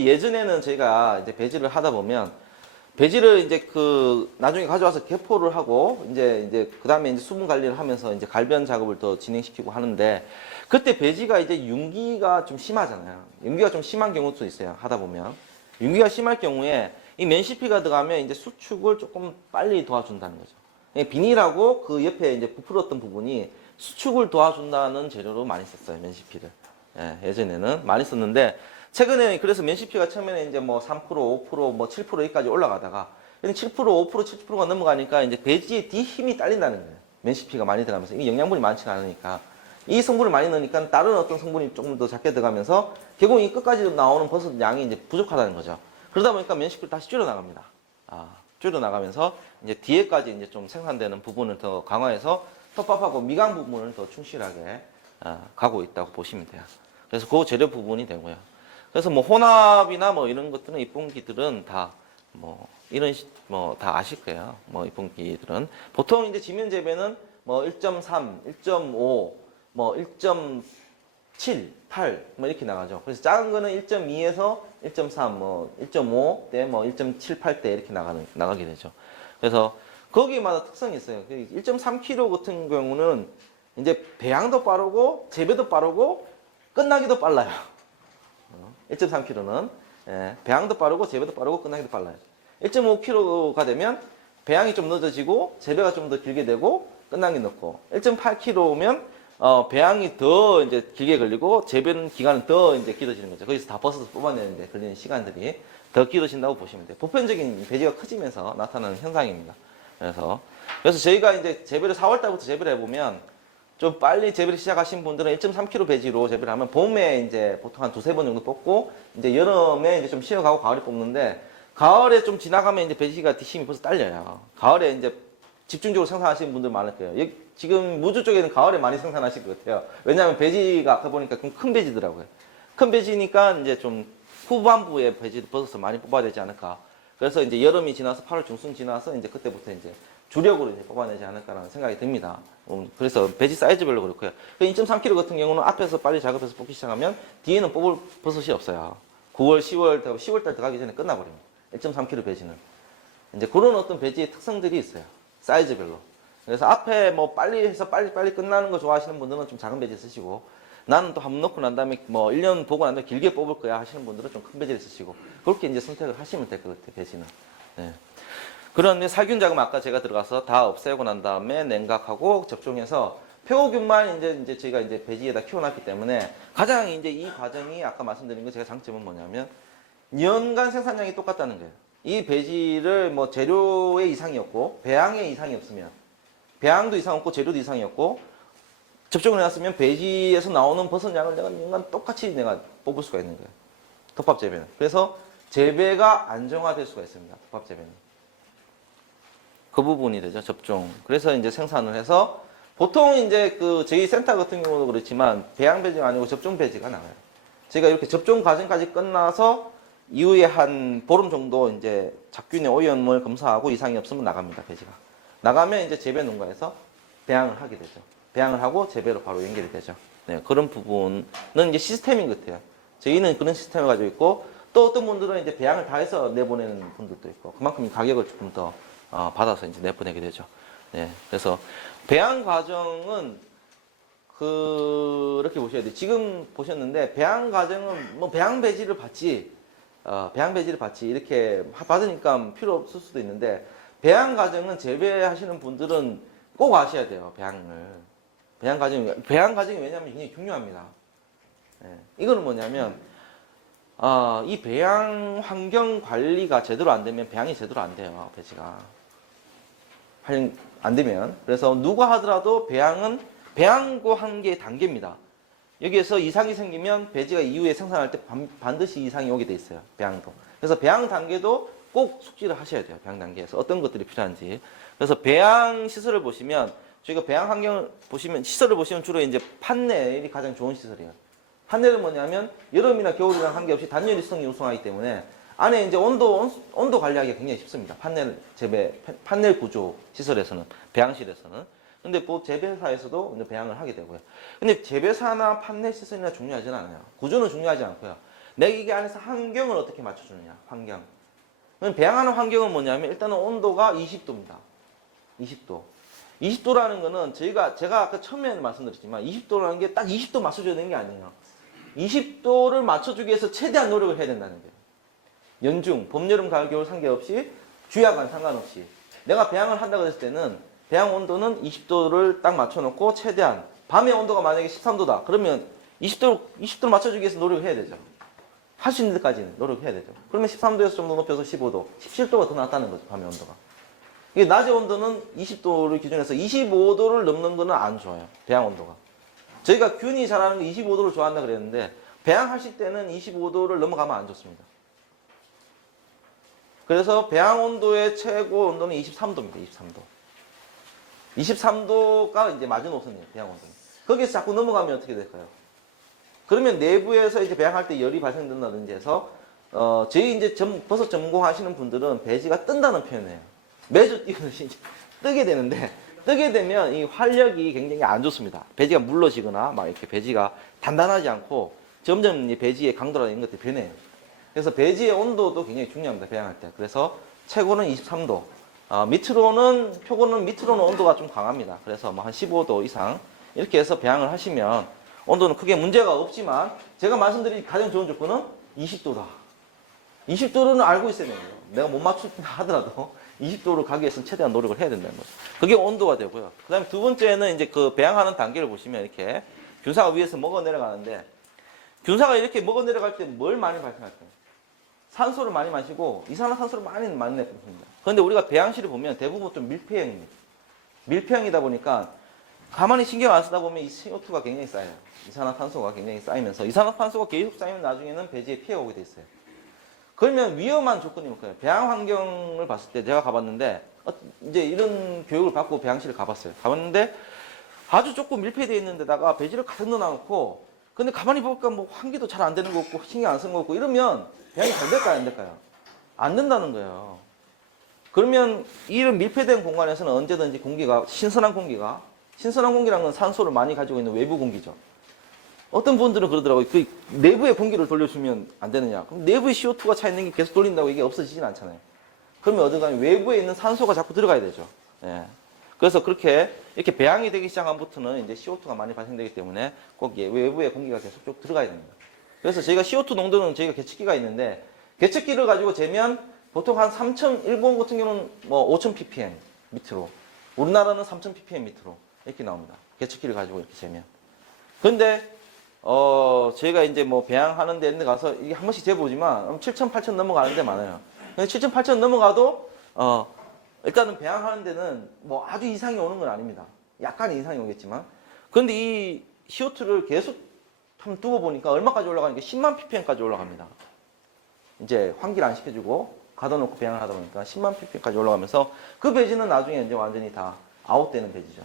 예전에는 저희가 이제 배지를 하다 보면 배지를 이제 나중에 가져와서 개포를 하고 이제 그다음에 이제 수분 관리를 하면서 이제 갈변 작업을 더 진행시키고 하는데 그때 배지가 이제 윤기가 좀 심하잖아요. 윤기가 좀 심한 경우도 있어요. 하다 보면 윤기가 심할 경우에 이 면실피가 들어가면 이제 수축을 조금 빨리 도와준다는 거죠. 비닐하고 그 옆에 이제 부풀었던 부분이 수축을 도와준다는 재료로 많이 썼어요. 면실피를. 예전에는 많이 썼는데 최근에는 그래서 면실피가 처음에는 이제 뭐 3%, 5%, 뭐 7%까지 올라가다가 7%, 5%, 7%가 넘어가니까 이제 배지에 뒤 힘이 딸린다는 거예요. 면실피가 많이 들어가면서 이게 영양분이 많지 않으니까 이 성분을 많이 넣으니까 다른 어떤 성분이 조금 더 작게 들어가면서 결국 이 끝까지 나오는 버섯 양이 이제 부족하다는 거죠. 그러다 보니까 면실피를 다시 줄여 나갑니다. 줄여 나가면서 이제 뒤에까지 이제 좀 생산되는 부분을 더 강화해서 톱밥하고 미강 부분을 더 충실하게 가고 있다고 보시면 돼요. 그래서 그 재료 부분이 되고요. 그래서 뭐 혼합이나 뭐 이런 것들은 이분기들은 다 뭐 다 아실 거예요. 뭐 이분기들은 보통 이제 지면 재배는 뭐 1.3, 1.5, 뭐 1.7, 8 뭐 이렇게 나가죠. 그래서 작은 거는 1.2에서 1.3, 뭐 1.5대 뭐 1.78대 이렇게 나가게 되죠. 그래서 거기마다 특성이 있어요. 1.3kg 같은 경우는 이제 배양도 빠르고 재배도 빠르고 끝나기도 빨라요. 1.3kg는 배양도 빠르고 재배도 빠르고 끝나기도 빨라요. 1.5kg가 되면 배양이 좀 늦어지고 재배가 좀 더 길게 되고 끝나기 늦고 1.8kg면 배양이 더 이제 길게 걸리고 재배는 기간은 더 이제 길어지는 거죠. 거기서 다 버섯을 뽑아내는데 걸리는 시간들이 더 길어진다고 보시면 돼요. 보편적인 배지가 커지면서 나타나는 현상입니다. 그래서 저희가 이제 재배를 4월 달부터 재배를 해보면 좀 빨리 재배를 시작하신 분들은 1.3kg 배지로 재배를 하면 봄에 이제 보통 한 두세 번 정도 뽑고 이제 여름에 이제 좀 쉬어가고 가을에 뽑는데 가을에 좀 지나가면 이제 배지가 힘이 벌써 딸려요. 가을에 이제 집중적으로 생산하시는 분들 많을 거예요. 지금 무주 쪽에는 가을에 많이 생산하실 것 같아요. 왜냐하면 배지가 아까 보니까 좀 큰 배지더라고요. 큰 배지니까 이제 좀 후반부에 버섯을 많이 뽑아야 되지 않을까. 그래서 이제 여름이 지나서 8월 중순 지나서 이제 그때부터 이제 주력으로 이제 뽑아내지 않을까라는 생각이 듭니다. 그래서 배지 사이즈별로 그렇고요. 2.3kg 같은 경우는 앞에서 빨리 작업해서 뽑기 시작하면 뒤에는 뽑을 버섯이 없어요. 9월, 10월 달 들어가기 전에 끝나버립니다. 1.3kg 배지는. 이제 그런 어떤 배지의 특성들이 있어요. 사이즈별로. 그래서 앞에 뭐 빨리 해서 빨리 끝나는 거 좋아하시는 분들은 좀 작은 배지 쓰시고 나는 또 한번 넣고 난 다음에 뭐 1년 보고 난 다음에 길게 뽑을 거야 하시는 분들은 좀 큰 배지를 쓰시고 그렇게 이제 선택을 하시면 될 것 같아요. 배지는. 네. 그런데 살균 작업 아까 제가 들어가서 다 없애고 난 다음에 냉각하고 접종해서 표균만 이제 저희가 이제 배지에다 키워놨기 때문에 가장 이제 이 과정이 아까 말씀드린 거 제가 장점은 뭐냐면 연간 생산량이 똑같다는 거예요. 이 배지를 뭐 재료에 이상이 없고 배양에 이상이 없으면 배양도 이상 없고 재료도 이상이 없고 접종을 해놨으면 배지에서 나오는 버섯량을 내가 연간 똑같이 내가 뽑을 수가 있는 거예요. 톱밥 재배는. 그래서 재배가 안정화될 수가 있습니다. 톱밥 재배는. 그 부분이 되죠. 접종. 그래서 이제 생산을 해서 보통 이제 저희 센터 같은 경우도 그렇지만 배양 배지가 아니고 접종 배지가 나와요. 저희가 이렇게 접종 과정까지 끝나서 이후에 한 보름 정도 이제 잡균의 오염을 검사하고 이상이 없으면 나갑니다. 배지가. 나가면 이제 재배 농가에서 배양을 하게 되죠. 배양을 하고 재배로 바로 연결이 되죠. 네, 그런 부분은 이제 시스템인 것 같아요. 저희는 그런 시스템을 가지고 있고 또 어떤 분들은 이제 배양을 다 해서 내보내는 분들도 있고 그만큼 가격을 조금 더 받아서 이제 내보내게 되죠. 네, 그래서 배양 과정은 그렇게 보셔야 돼요. 지금 보셨는데 배양 과정은 뭐 배양 배지를 받지 이렇게 받으니까 필요 없을 수도 있는데 배양 과정은 재배하시는 분들은 꼭 아셔야 돼요. 배양 과정이 왜냐하면 굉장히 중요합니다. 네, 이거는 뭐냐면 이 배양 환경 관리가 제대로 안 되면 배양이 제대로 안 돼요. 배지가 안 되면. 그래서 누가 하더라도 배양과 한 개의 단계입니다. 여기에서 이상이 생기면 배지가 이후에 생산할 때 반드시 이상이 오게 돼 있어요. 배양도. 그래서 배양 단계도 꼭 숙지를 하셔야 돼요. 배양 단계에서 어떤 것들이 필요한지. 그래서 배양 시설을 보시면 저희가 배양 환경을 보시면 시설을 보시면 주로 이제 판넬이 가장 좋은 시설이에요. 판넬은 뭐냐면 여름이나 겨울이나 관계없이 단열 유성이 우수하기 때문에 안에 이제 온도 관리하기가 굉장히 쉽습니다. 판넬 재배, 판넬 구조 시설에서는, 배양실에서는. 근데 뭐 재배사에서도 이제 배양을 하게 되고요. 근데 재배사나 판넬 시설이나 중요하진 않아요. 구조는 중요하지 않고요. 내가 이게 안에서 환경을 어떻게 맞춰주느냐, 환경. 그럼 배양하는 환경은 뭐냐면 일단은 온도가 20도입니다. 20도. 20도라는 거는 제가 아까 처음에 말씀드렸지만 20도라는 게 딱 20도 맞춰줘야 되는 게 아니에요. 20도를 맞춰주기 위해서 최대한 노력을 해야 된다는 거예요. 연중, 봄, 여름, 가을, 겨울 상관없이 주야간 상관없이 내가 배양을 한다고 했을 때는 배양 온도는 20도를 딱 맞춰놓고 최대한 밤의 온도가 만약에 13도다. 그러면 20도를 맞춰주기 위해서 노력을 해야 되죠. 할 수 있는 데까지는 노력해야 되죠. 그러면 13도에서 좀 더 높여서 15도, 17도가 더 낫다는 거죠. 밤의 온도가. 이게 낮의 온도는 20도를 기준해서 25도를 넘는 거는 안 좋아요. 배양 온도가. 저희가 균이 잘하는 게 25도를 좋아한다 그랬는데 배양하실 때는 25도를 넘어가면 안 좋습니다. 그래서 배양 온도의 최고 온도는 23도입니다. 23도. 23도가 이제 마지노선이에요. 배양 온도는. 거기에서 자꾸 넘어가면 어떻게 될까요? 그러면 내부에서 이제 배양할 때 열이 발생된다든지 해서 저희 이제 버섯 전공하시는 분들은 배지가 뜬다는 표현이에요. 매주 띄우듯이 뜨게 되는데 뜨게 되면 이 활력이 굉장히 안 좋습니다. 배지가 물러지거나 막 이렇게 배지가 단단하지 않고 점점 이 배지의 강도라는 이런 것들이 변해요. 그래서 배지의 온도도 굉장히 중요합니다. 배양할 때. 그래서 최고는 23도. 표고는 밑으로는 온도가 좀 강합니다. 그래서 뭐 한 15도 이상 이렇게 해서 배양을 하시면 온도는 크게 문제가 없지만 제가 말씀드린 가장 좋은 조건은 20도다. 20도로는 알고 있어야 돼요. 내가 못 맞춘다 하더라도 20도로 가기 위해서는 최대한 노력을 해야 된다는 거죠. 그게 온도가 되고요. 그 다음에 두 번째는 이제 그 배양하는 단계를 보시면 이렇게 균사가 위에서 먹어 내려가는데 균사가 이렇게 먹어 내려갈 때 뭘 많이 발생할까요? 산소를 많이 마시고 이산화탄소를 많이 내뿜습니다. 그런데 우리가 배양실을 보면 대부분 좀 밀폐형입니다. 밀폐형이다 보니까 가만히 신경 안 쓰다 보면 이 CO2가 굉장히 쌓여요. 이산화탄소가 굉장히 쌓이면서 이산화탄소가 계속 쌓이면 나중에는 배지에 피해가 오게 돼 있어요. 그러면 위험한 조건이 뭘까요? 배양 환경을 봤을 때 제가 가봤는데 이제 이런 교육을 받고 배양실을 가봤어요. 가봤는데 아주 조금 밀폐되어 있는 데다가 배지를 가득 넣어놓고 근데 가만히 보니까 뭐 환기도 잘 안 되는 거 없고 신경 안 쓰는 거 없고 이러면 배양이 잘 될까요? 안 될까요? 안 된다는 거예요. 그러면 이런 밀폐된 공간에서는 언제든지 신선한 공기라는 건 산소를 많이 가지고 있는 외부 공기죠. 어떤 분들은 그러더라고요. 그 내부의 공기를 돌려주면 안 되느냐. 그럼 내부에 CO2가 차 있는 게 계속 돌린다고 이게 없어지진 않잖아요. 그러면 어디가면 외부에 있는 산소가 자꾸 들어가야 되죠. 예. 그래서 이렇게 배양이 되기 시작한부터는 이제 CO2가 많이 발생되기 때문에 꼭 외부의 공기가 계속 쭉 들어가야 됩니다. 그래서 저희가 CO2 농도는 저희가 계측기가 있는데 계측기를 가지고 재면 보통 한 3,000, 일본 같은 경우는 뭐 5,000 ppm 밑으로, 우리나라는 3,000 ppm 밑으로 이렇게 나옵니다. 계측기를 가지고 이렇게 재면. 그런데 저희가 이제 뭐 배양하는 데 가서 이게 한 번씩 재보지만 7,000, 8,000 넘어가는 데 많아요. 근데 7,000, 8,000 넘어가도 일단은 배양하는 데는 뭐 아주 이상이 오는 건 아닙니다. 약간 이상이 오겠지만. 그런데 이 CO2를 계속 한번 두고 보니까 얼마까지 올라가는 게 10만 ppm까지 올라갑니다. 이제 환기를 안 시켜주고 가둬놓고 배양을 하다 보니까 10만 ppm까지 올라가면서 그 배지는 나중에 이제 완전히 다 아웃되는 배지죠.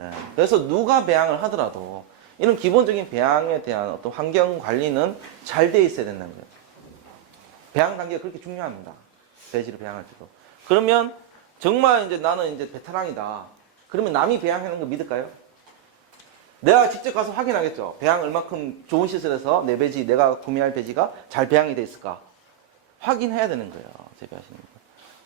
예. 그래서 누가 배양을 하더라도 이런 기본적인 배양에 대한 어떤 환경 관리는 잘 돼 있어야 된다는 거예요. 배양 단계가 그렇게 중요합니다. 배지를 배양할 때도. 그러면 정말 이제 나는 이제 베테랑이다. 그러면 남이 배양하는 거 믿을까요? 내가 직접 가서 확인하겠죠. 배양 얼마큼 좋은 시설에서 내 배지, 내가 구매할 배지가 잘 배양이 돼 있을까? 확인해야 되는 거예요. 재배하시는 거.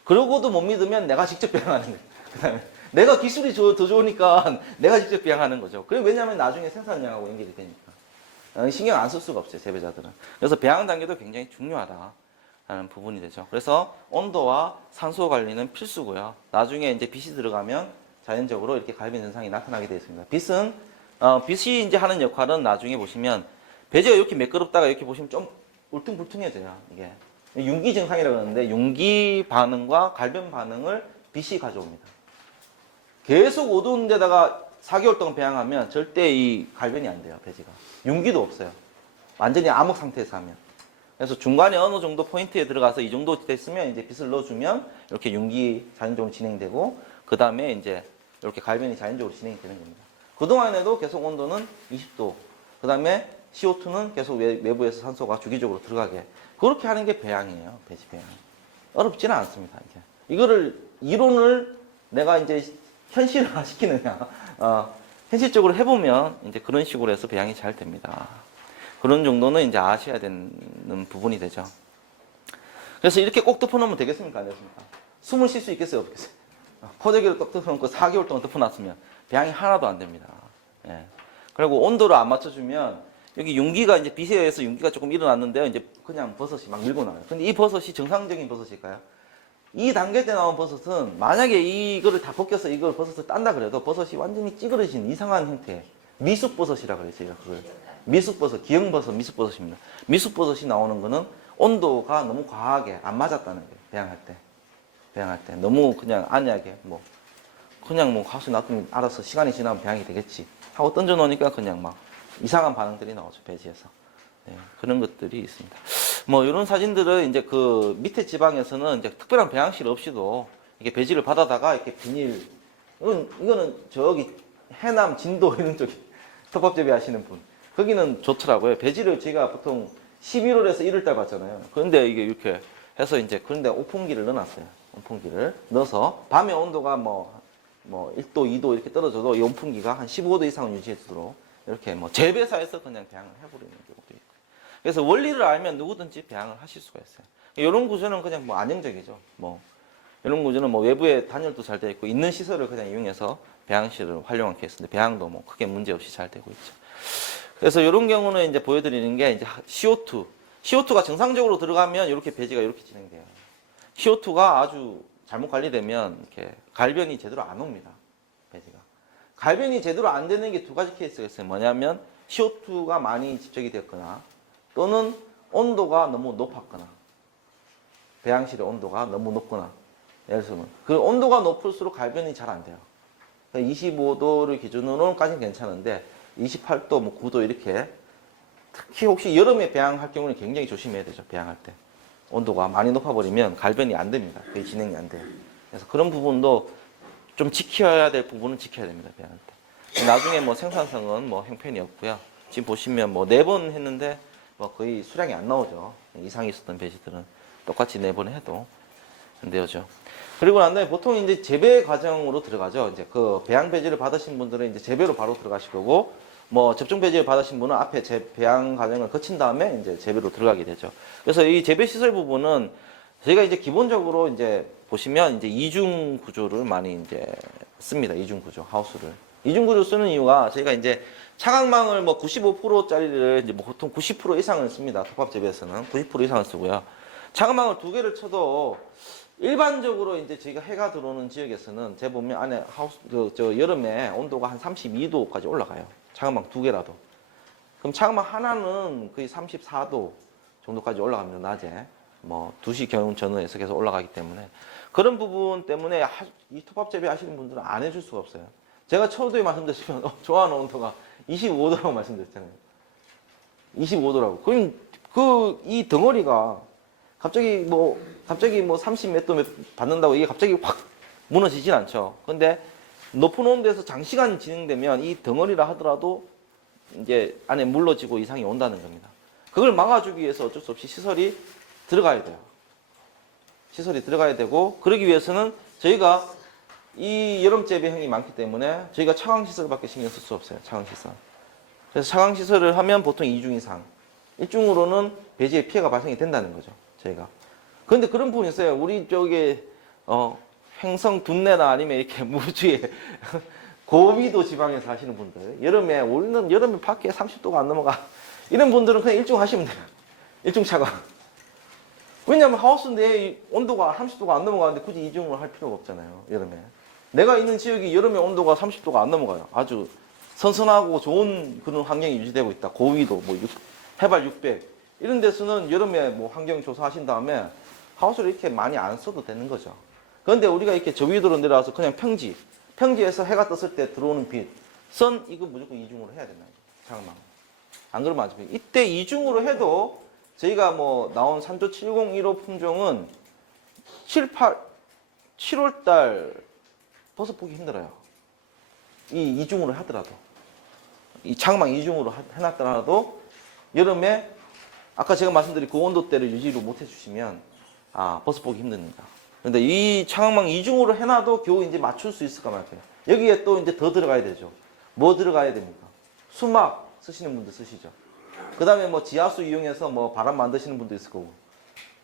그러고도 못 믿으면 내가 직접 배양하는 거예요. 그다음에 내가 기술이 더 좋으니까 내가 직접 배양하는 거죠. 그래 왜냐하면 나중에 생산량하고 연결이 되니까. 신경 안 쓸 수가 없어요. 재배자들은. 그래서 배양 단계도 굉장히 중요하다라는 부분이 되죠. 그래서 온도와 산소 관리는 필수고요. 나중에 이제 빛이 들어가면 자연적으로 이렇게 갈변 현상이 나타나게 되어 있습니다. 빛이 이제 하는 역할은 나중에 보시면 배지가 이렇게 매끄럽다가 이렇게 보시면 좀 울퉁불퉁해져요. 이게 윤기 증상이라고 하는데 윤기 반응과 갈변 반응을 빛이 가져옵니다. 계속 어두운 데다가 4개월 동안 배양하면 절대 이 갈변이 안 돼요. 배지가. 윤기도 없어요. 완전히 암흑 상태에서 하면. 그래서 중간에 어느 정도 포인트에 들어가서 이 정도 됐으면 이제 빛을 넣어주면 이렇게 윤기 자연적으로 진행되고 그 다음에 이제 이렇게 갈변이 자연적으로 진행이 되는 겁니다. 그동안에도 계속 온도는 20도, 그 다음에 CO2는 계속 외부에서 산소가 주기적으로 들어가게. 그렇게 하는 게 배양이에요. 배지 배양. 어렵지는 않습니다. 이거를 이론을 내가 이제 현실화 시키느냐, 현실적으로 해보면 이제 그런 식으로 해서 배양이 잘 됩니다. 그런 정도는 이제 아셔야 되는 부분이 되죠. 그래서 이렇게 꼭 덮어놓으면 되겠습니까? 안 되겠습니까? 숨을 쉴 수 있겠어요? 없겠어요? 포대기를 꼭 덮어놓고 4개월 동안 덮어놨으면 배양이 하나도 안 됩니다. 예. 그리고 온도를 안 맞춰주면 여기 윤기가 이제 빛에 의해서 윤기가 조금 일어났는데요. 이제 그냥 버섯이 막 밀고 나와요. 근데 이 버섯이 정상적인 버섯일까요? 이 단계 때 나온 버섯은 만약에 이거를 다 벗겨서 이걸 버섯을 딴다 그래도 버섯이 완전히 찌그러진 이상한 형태의 미숙버섯이라 그랬어요. 그걸. 미숙버섯, 기형버섯, 미숙버섯입니다. 미숙버섯이 나오는 거는 온도가 너무 과하게 안 맞았다는 거예요. 배양할 때. 배양할 때. 너무 그냥 안약에 그냥 뭐 가수 놔두면 알아서 시간이 지나면 배양이 되겠지 하고 던져 놓으니까 그냥 막 이상한 반응들이 나오죠. 배지에서. 네, 그런 것들이 있습니다. 뭐 이런 사진들은 이제 그 밑에 지방에서는 이제 특별한 배양실 없이도 이게 배지를 받아다가 이렇게 비닐 이거는 저기 해남 진도 이런 쪽에 톱밥 재배하시는 분 거기는 좋더라고요. 배지를 제가 보통 11월에서 1월달 봤잖아요. 그런데 이게 이렇게 해서 이제 그런데 오픈기를 넣어놨어요. 오픈기를 넣어서 밤에 온도가 뭐 1도, 2도 이렇게 떨어져도 이 온풍기가 한 15도 이상은 유지해 주도록 이렇게 뭐 재배사에서 그냥 배양을 해버리는 경우도 있고. 그래서 원리를 알면 누구든지 배양을 하실 수가 있어요. 이런 구조는 그냥 뭐 안정적이죠. 이런 구조는 뭐 외부에 단열도 잘 되어 있고 있는 시설을 그냥 이용해서 배양실을 활용한 케이스인데 배양도 뭐 크게 문제 없이 잘 되고 있죠. 그래서 이런 경우는 이제 보여드리는 게 이제 CO2. CO2가 정상적으로 들어가면 이렇게 배지가 이렇게 진행돼요. CO2가 아주 잘못 관리되면 이렇게 갈변이 제대로 안 옵니다. 배지가. 갈변이 제대로 안 되는 게 두 가지 케이스가 있어요. 뭐냐면 CO2가 많이 집적이 됐거나 또는 온도가 너무 높았거나 배양실의 온도가 너무 높거나 예를 들면 그 온도가 높을수록 갈변이 잘 안 돼요. 25도를 기준으로는까지는 괜찮은데 28도, 뭐 9도 이렇게 특히 혹시 여름에 배양할 경우는 굉장히 조심해야 되죠. 배양할 때. 온도가 많이 높아버리면 갈변이 안 됩니다. 거의 진행이 안 돼요. 그래서 그런 부분도 좀 지켜야 될 부분은 지켜야 됩니다. 배양할 때. 나중에 뭐 생산성은 뭐 형편이 없고요. 지금 보시면 뭐 4번 했는데 뭐 거의 수량이 안 나오죠. 이상이 있었던 배지들은 똑같이 4번 해도 안 되죠. 그리고 난 다음에 보통 이제 재배 과정으로 들어가죠. 이제 그 배양 배지를 받으신 분들은 이제 재배로 바로 들어가실 거고, 뭐 접종 배지를 받으신 분은 앞에 배양 과정을 거친 다음에 이제 재배로 들어가게 되죠. 그래서 이 재배 시설 부분은 저희가 이제 기본적으로 이제 보시면 이제 이중 구조를 많이 이제 씁니다. 이중 구조 하우스를. 이중 구조 쓰는 이유가 저희가 이제 차광망을 뭐 95%짜리를 이제 뭐 보통 90% 이상을 씁니다. 톱밥 재배에서는 90% 이상을 쓰고요. 차광망을 2개를 쳐도 일반적으로 이제 저희가 해가 들어오는 지역에서는 제 보면 안에 하우스 저 여름에 온도가 한 32도까지 올라가요. 차광망 2개라도. 그럼 차광망 하나는 거의 34도 정도까지 올라갑니다. 낮에. 뭐 2시 경영 전후에서 계속 올라가기 때문에 그런 부분 때문에 이 톱밥 재배 하시는 분들은 안 해줄 수가 없어요. 제가 처음에 말씀드렸지만 좋아하는 온도가 25도라고 말씀드렸잖아요. 25도라고. 그럼 이 덩어리가 갑자기 뭐 30 몇 도 받는다고 이게 갑자기 확 무너지진 않죠. 근데 높은 온도에서 장시간 진행되면 이 덩어리라 하더라도 이제 안에 물러지고 이상이 온다는 겁니다. 그걸 막아주기 위해서 어쩔 수 없이 시설이 들어가야 돼요. 시설이 들어가야 되고 그러기 위해서는 저희가 이 여름 재배형이 많기 때문에 저희가 차광시설밖에 신경 쓸 수 없어요. 차광시설. 그래서 차광시설을 하면 보통 2중 이상. 1중으로는 배지에 피해가 발생이 된다는 거죠. 저희가. 그런데 그런 부분이 있어요. 우리 쪽에 횡성 둔내나 아니면 이렇게 무주에 고위도 지방에 사시는 분들 여름에 우리는 여름에 밖에 30도가 안 넘어가 이런 분들은 그냥 1중 하시면 돼요. 1중 차광. 왜냐하면 하우스인데 온도가 30도가 안 넘어가는데 굳이 2중으로 할 필요가 없잖아요. 여름에. 내가 있는 지역이 여름에 온도가 30도가 안 넘어가요. 아주 선선하고 좋은 그런 환경이 유지되고 있다. 고위도 뭐 해발 600 이런 데서는 여름에 뭐 환경 조사하신 다음에 하우스를 이렇게 많이 안 써도 되는 거죠. 그런데 우리가 이렇게 저위도로 내려와서 그냥 평지에서 해가 떴을 때 들어오는 빛, 선 이거 무조건 2중으로 해야 된다. 잠깐만. 안 그러면 안 돼. 이때 2중으로 해도 저희가 뭐 나온 산조 7015 품종은 7월 달 버섯 보기 힘들어요. 이 이중으로 하더라도. 이 창망 이중으로 해놨더라도 여름에 아까 제가 말씀드린 그 온도대를 유지를 못 해주시면 버섯 보기 힘듭니다. 근데 이 창망 이중으로 해놔도 겨우 이제 맞출 수 있을까 말까요. 여기에 또 이제 더 들어가야 되죠. 뭐 들어가야 됩니까? 수막 쓰시는 분들 쓰시죠. 그 다음에 뭐 지하수 이용해서 뭐 바람 만드시는 분도 있을 거고,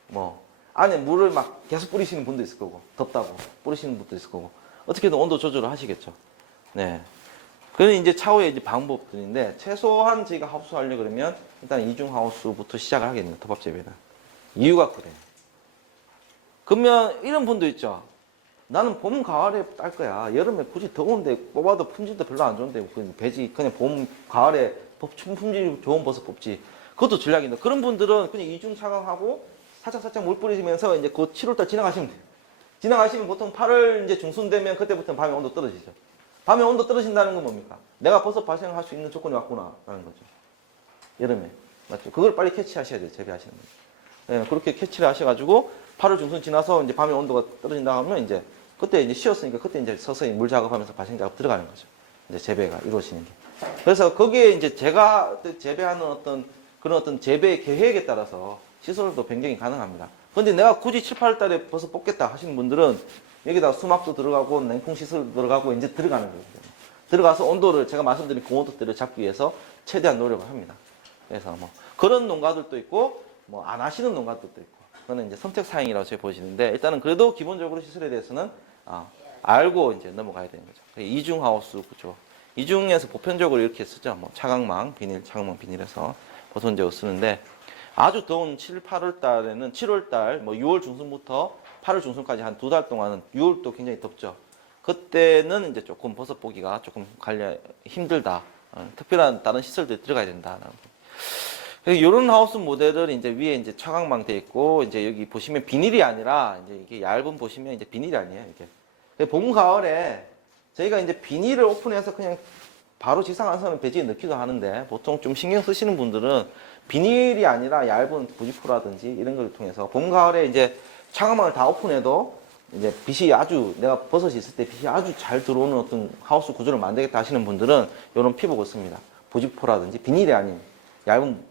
뭐 안에 물을 막 계속 뿌리시는 분도 있을 거고, 덥다고 뿌리시는 분도 있을 거고, 어떻게든 온도 조절을 하시겠죠. 네. 그는 이제 차후에 이제 방법들인데, 최소한 저희가 하우스 하려고 그러면 일단 이중 하우스부터 시작을 하겠네요. 톱밥 재배는. 이유가 그래요. 그러면 이런 분도 있죠. 나는 봄, 가을에 딸 거야. 여름에 굳이 더운데 뽑아도 품질도 별로 안 좋은데 배지 그냥 봄, 가을에 품질 좋은 버섯 뽑지. 그것도 전략인데, 그런 분들은 그냥 이중 차강하고 살짝 물 뿌리시면서 이제 그 7월달 지나가시면 돼요. 지나가시면 보통 8월 이제 중순 되면 그때부터 밤에 온도 떨어지죠. 밤에 온도 떨어진다는 건 뭡니까? 내가 버섯 발생할 수 있는 조건이 왔구나 라는 거죠. 여름에. 맞죠? 그걸 빨리 캐치하셔야 돼요. 재배하시는 분. 네, 그렇게 캐치를 하셔가지고 8월 중순 지나서 이제 밤에 온도가 떨어진다 하면 이제 그때 이제 쉬었으니까 그때 이제 서서히 물 작업하면서 발생 작업 들어가는 거죠. 이제 재배가 이루어지는 게. 그래서 거기에 이제 제가 재배하는 그런 어떤 재배 계획에 따라서 시설도 변경이 가능합니다. 근데 내가 굳이 7, 8월 달에 벌써 뽑겠다 하시는 분들은 여기다가 수막도 들어가고 냉풍 시설도 들어가고 이제 들어가는 거예요. 들어가서 온도를 제가 말씀드린 그 온도대를 잡기 위해서 최대한 노력을 합니다. 그래서 뭐 그런 농가들도 있고 뭐 안 하시는 농가들도 있고, 그거는 이제 선택 사항이라고 제가 보시는데, 일단은 그래도 기본적으로 시설에 대해서는 알고 이제 넘어가야 되는 거죠. 이중 하우스 구조. 이중에서 보편적으로 이렇게 쓰죠. 뭐 차광망 비닐, 차광망 비닐에서 보존제로 쓰는데, 아주 더운 7, 8월 달에는 7월 달, 뭐 6월 중순부터 8월 중순까지 한 2달 동안은 6월도 굉장히 덥죠. 그때는 이제 조금 버섯 보기가 조금 관리 힘들다. 특별한 다른 시설들이 들어가야 된다라는 거. 이런 하우스 모델을 이제 위에 이제 차광망 돼 있고, 이제 여기 보시면 비닐이 아니라 이제 이게 얇은 보시면 이제 비닐이 아니에요, 이게. 봄, 가을에 저희가 이제 비닐을 오픈해서 그냥 바로 지상한선을 배지에 넣기도 하는데, 보통 좀 신경 쓰시는 분들은 비닐이 아니라 얇은 부직포라든지 이런 걸 통해서 봄, 가을에 이제 차광망을 다 오픈해도 이제 빛이 아주, 내가 버섯이 있을 때 빛이 아주 잘 들어오는 어떤 하우스 구조를 만들겠다 하시는 분들은 이런 피복을 씁니다. 부직포라든지 비닐이 아닌 얇은,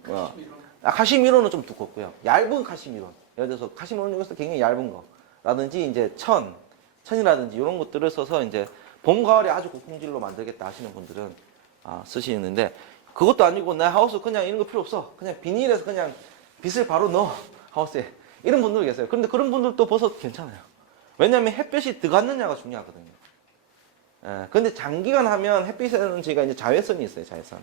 카시미로는 좀 두껍고요. 얇은 카시미로. 예를 들어서 카시미로 중에서 굉장히 얇은 거라든지 이제 천이라든지 이런 것들을 써서 이제 봄, 가을에 아주 고품질로 만들겠다 하시는 분들은 쓰시는데, 그것도 아니고 내 하우스 그냥 이런 거 필요 없어. 그냥 비닐에서 그냥 빛을 바로 넣어. 하우스에. 이런 분들 계세요. 그런데 그런 분들도 버섯 괜찮아요. 왜냐하면 햇볕이 들어갔느냐가 중요하거든요. 근데 장기간 하면 햇빛에는 저희가 이제 자외선이 있어요, 자외선.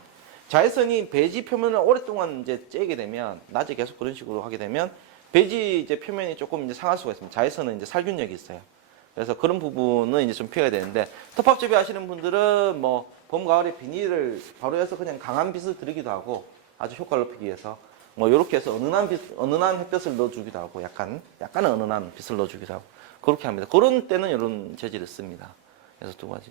자외선이 배지 표면을 오랫동안 이제 쬐게 되면, 낮에 계속 그런 식으로 하게 되면 배지 이제 표면이 조금 이제 상할 수가 있습니다. 자외선은 이제 살균력이 있어요. 그래서 그런 부분은 이제 좀 피해야 되는데, 톱밥 재배 하시는 분들은 뭐 봄, 가을에 비닐을 바로 해서 그냥 강한 빛을 드리기도 하고, 아주 효과를 높이기 위해서 뭐 이렇게 해서 은은한 햇볕을 넣어주기도 하고, 약간은 은은한 빛을 넣어주기도 하고, 그렇게 합니다. 그런 때는 이런 재질을 씁니다. 그래서 두 가지.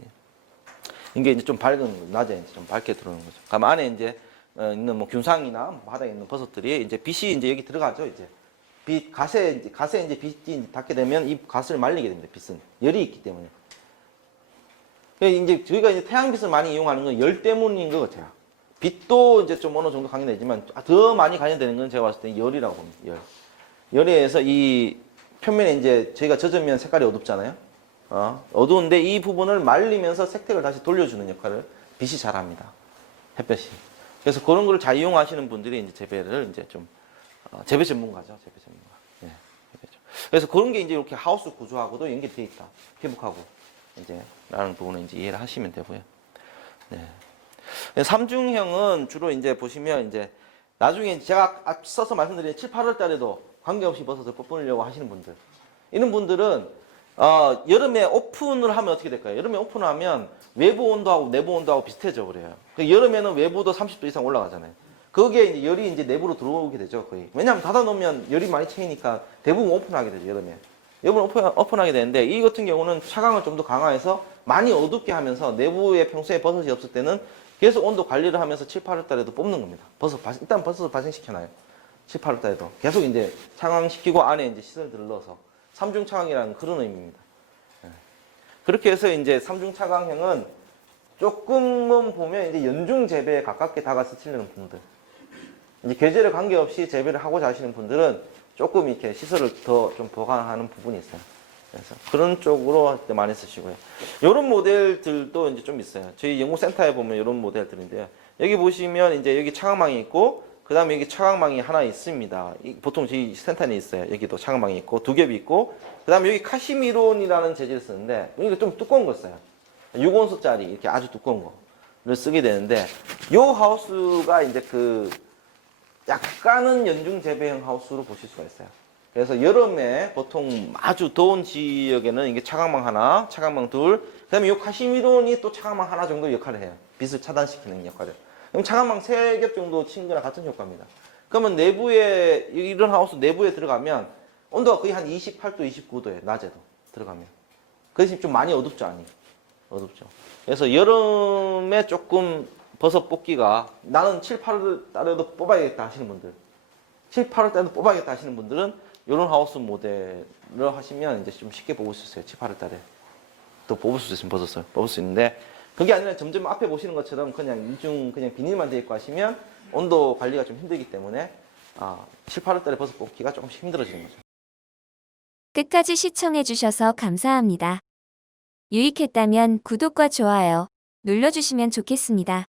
이게 이제 좀 밝은, 낮에 이제 좀 밝게 들어오는 거죠. 그럼 안에 이제 있는 뭐 균상이나 바닥에 있는 버섯들이 이제 빛이 이제 여기 들어가죠. 이제 가스에 이제 빛이 닿게 되면 이 가스를 말리게 됩니다. 빛은 열이 있기 때문에. 이제 저희가 이제 태양빛을 많이 이용하는 건 열 때문인 것 같아요. 빛도 이제 좀 어느 정도 관련되지만 더 많이 관련되는 건 제가 봤을 때 열이라고 봅니다. 열에 의해서 이 표면에 이제 저희가 젖으면 색깔이 어둡잖아요. 어두운데 이 부분을 말리면서 색택을 다시 돌려주는 역할을 빛이 잘합니다. 햇볕이. 그래서 그런 걸 잘 이용하시는 분들이 이제 재배를 이제 좀 재배 전문가죠. 재배 전문가. 네, 재배죠. 그래서 그런 게 이제 이렇게 하우스 구조하고도 연결되어 있다. 피복하고 이제 라는 부분을 이제 이해를 하시면 되고요. 네. 3중형은 주로 이제 보시면 이제 나중에 제가 앞서서 말씀드린 7, 8월 달에도 관계없이 버섯을 뽑으려고 하시는 분들, 이런 분들은 여름에 오픈을 하면 어떻게 될까요? 여름에 오픈을 하면 외부 온도하고 내부 온도하고 비슷해져 버려요. 여름에는 외부도 30도 이상 올라가잖아요. 거기에 이제 열이 이제 내부로 들어오게 되죠, 거의. 왜냐하면 닫아놓으면 열이 많이 채이니까 대부분 오픈하게 되죠, 여름에. 오픈하게 되는데, 이 같은 경우는 차광을 좀 더 강화해서 많이 어둡게 하면서 내부에 평소에 버섯이 없을 때는 계속 온도 관리를 하면서 7, 8월 달에도 뽑는 겁니다. 일단 버섯을 발생시켜놔요. 7, 8월 달에도. 계속 이제 차광시키고 안에 이제 시설들을 넣어서. 3중 차광이라는 그런 의미입니다. 그렇게 해서 이제 삼중 차광형은 조금은 보면 이제 연중 재배에 가깝게 다가서시는 분들, 이제 계절에 관계없이 재배를 하고자 하시는 분들은 조금 이렇게 시설을 더 좀 보강하는 부분이 있어요. 그래서 그런 쪽으로 많이 쓰시고요. 이런 모델들도 이제 좀 있어요. 저희 연구센터에 보면 이런 모델들인데요. 여기 보시면 이제 여기 차광망이 있고, 그 다음에 여기 차광망이 하나 있습니다. 보통 저희 센터에 있어요. 여기도 차광망이 있고, 두 겹이 있고, 그 다음에 여기 카시미론이라는 재질을 쓰는데, 이거 좀 두꺼운 거 써요. 6온수짜리 이렇게 아주 두꺼운 거를 쓰게 되는데, 이 하우스가 이제 그 약간은 연중 재배형 하우스로 보실 수가 있어요. 그래서 여름에 보통 아주 더운 지역에는 이게 차광망 하나, 차광망 둘, 그 다음에 이 카시미론이 또 차광망 하나 정도 역할을 해요. 빛을 차단시키는 역할을. 그럼 차광망 3겹 정도 친 거랑 같은 효과입니다. 그러면 내부에, 이런 하우스 내부에 들어가면 온도가 거의 한 28도, 29도에 낮에도 들어가면. 그 대신 좀 많이 어둡죠, 아니? 어둡죠. 그래서 여름에 조금 버섯 뽑기가 나는 7, 8월 달에도 뽑아야겠다 하시는 분들, 7, 8월 달에도 뽑아야겠다 하시는 분들은 이런 하우스 모델을 하시면 이제 좀 쉽게 뽑을 수 있어요. 7, 8월 달에 또 뽑을 수 있으면 버섯을 뽑을 수 있는데, 그게 아니라 점점 앞에 보시는 것처럼 그냥 이중 그냥 비닐만 되어 있고 하시면 온도 관리가 좀 힘들기 때문에 7, 8월 달에 버섯 뽑기가 조금 힘들어지는 거죠. 끝까지 시청해주셔서 감사합니다. 유익했다면 구독과 좋아요 눌러주시면 좋겠습니다.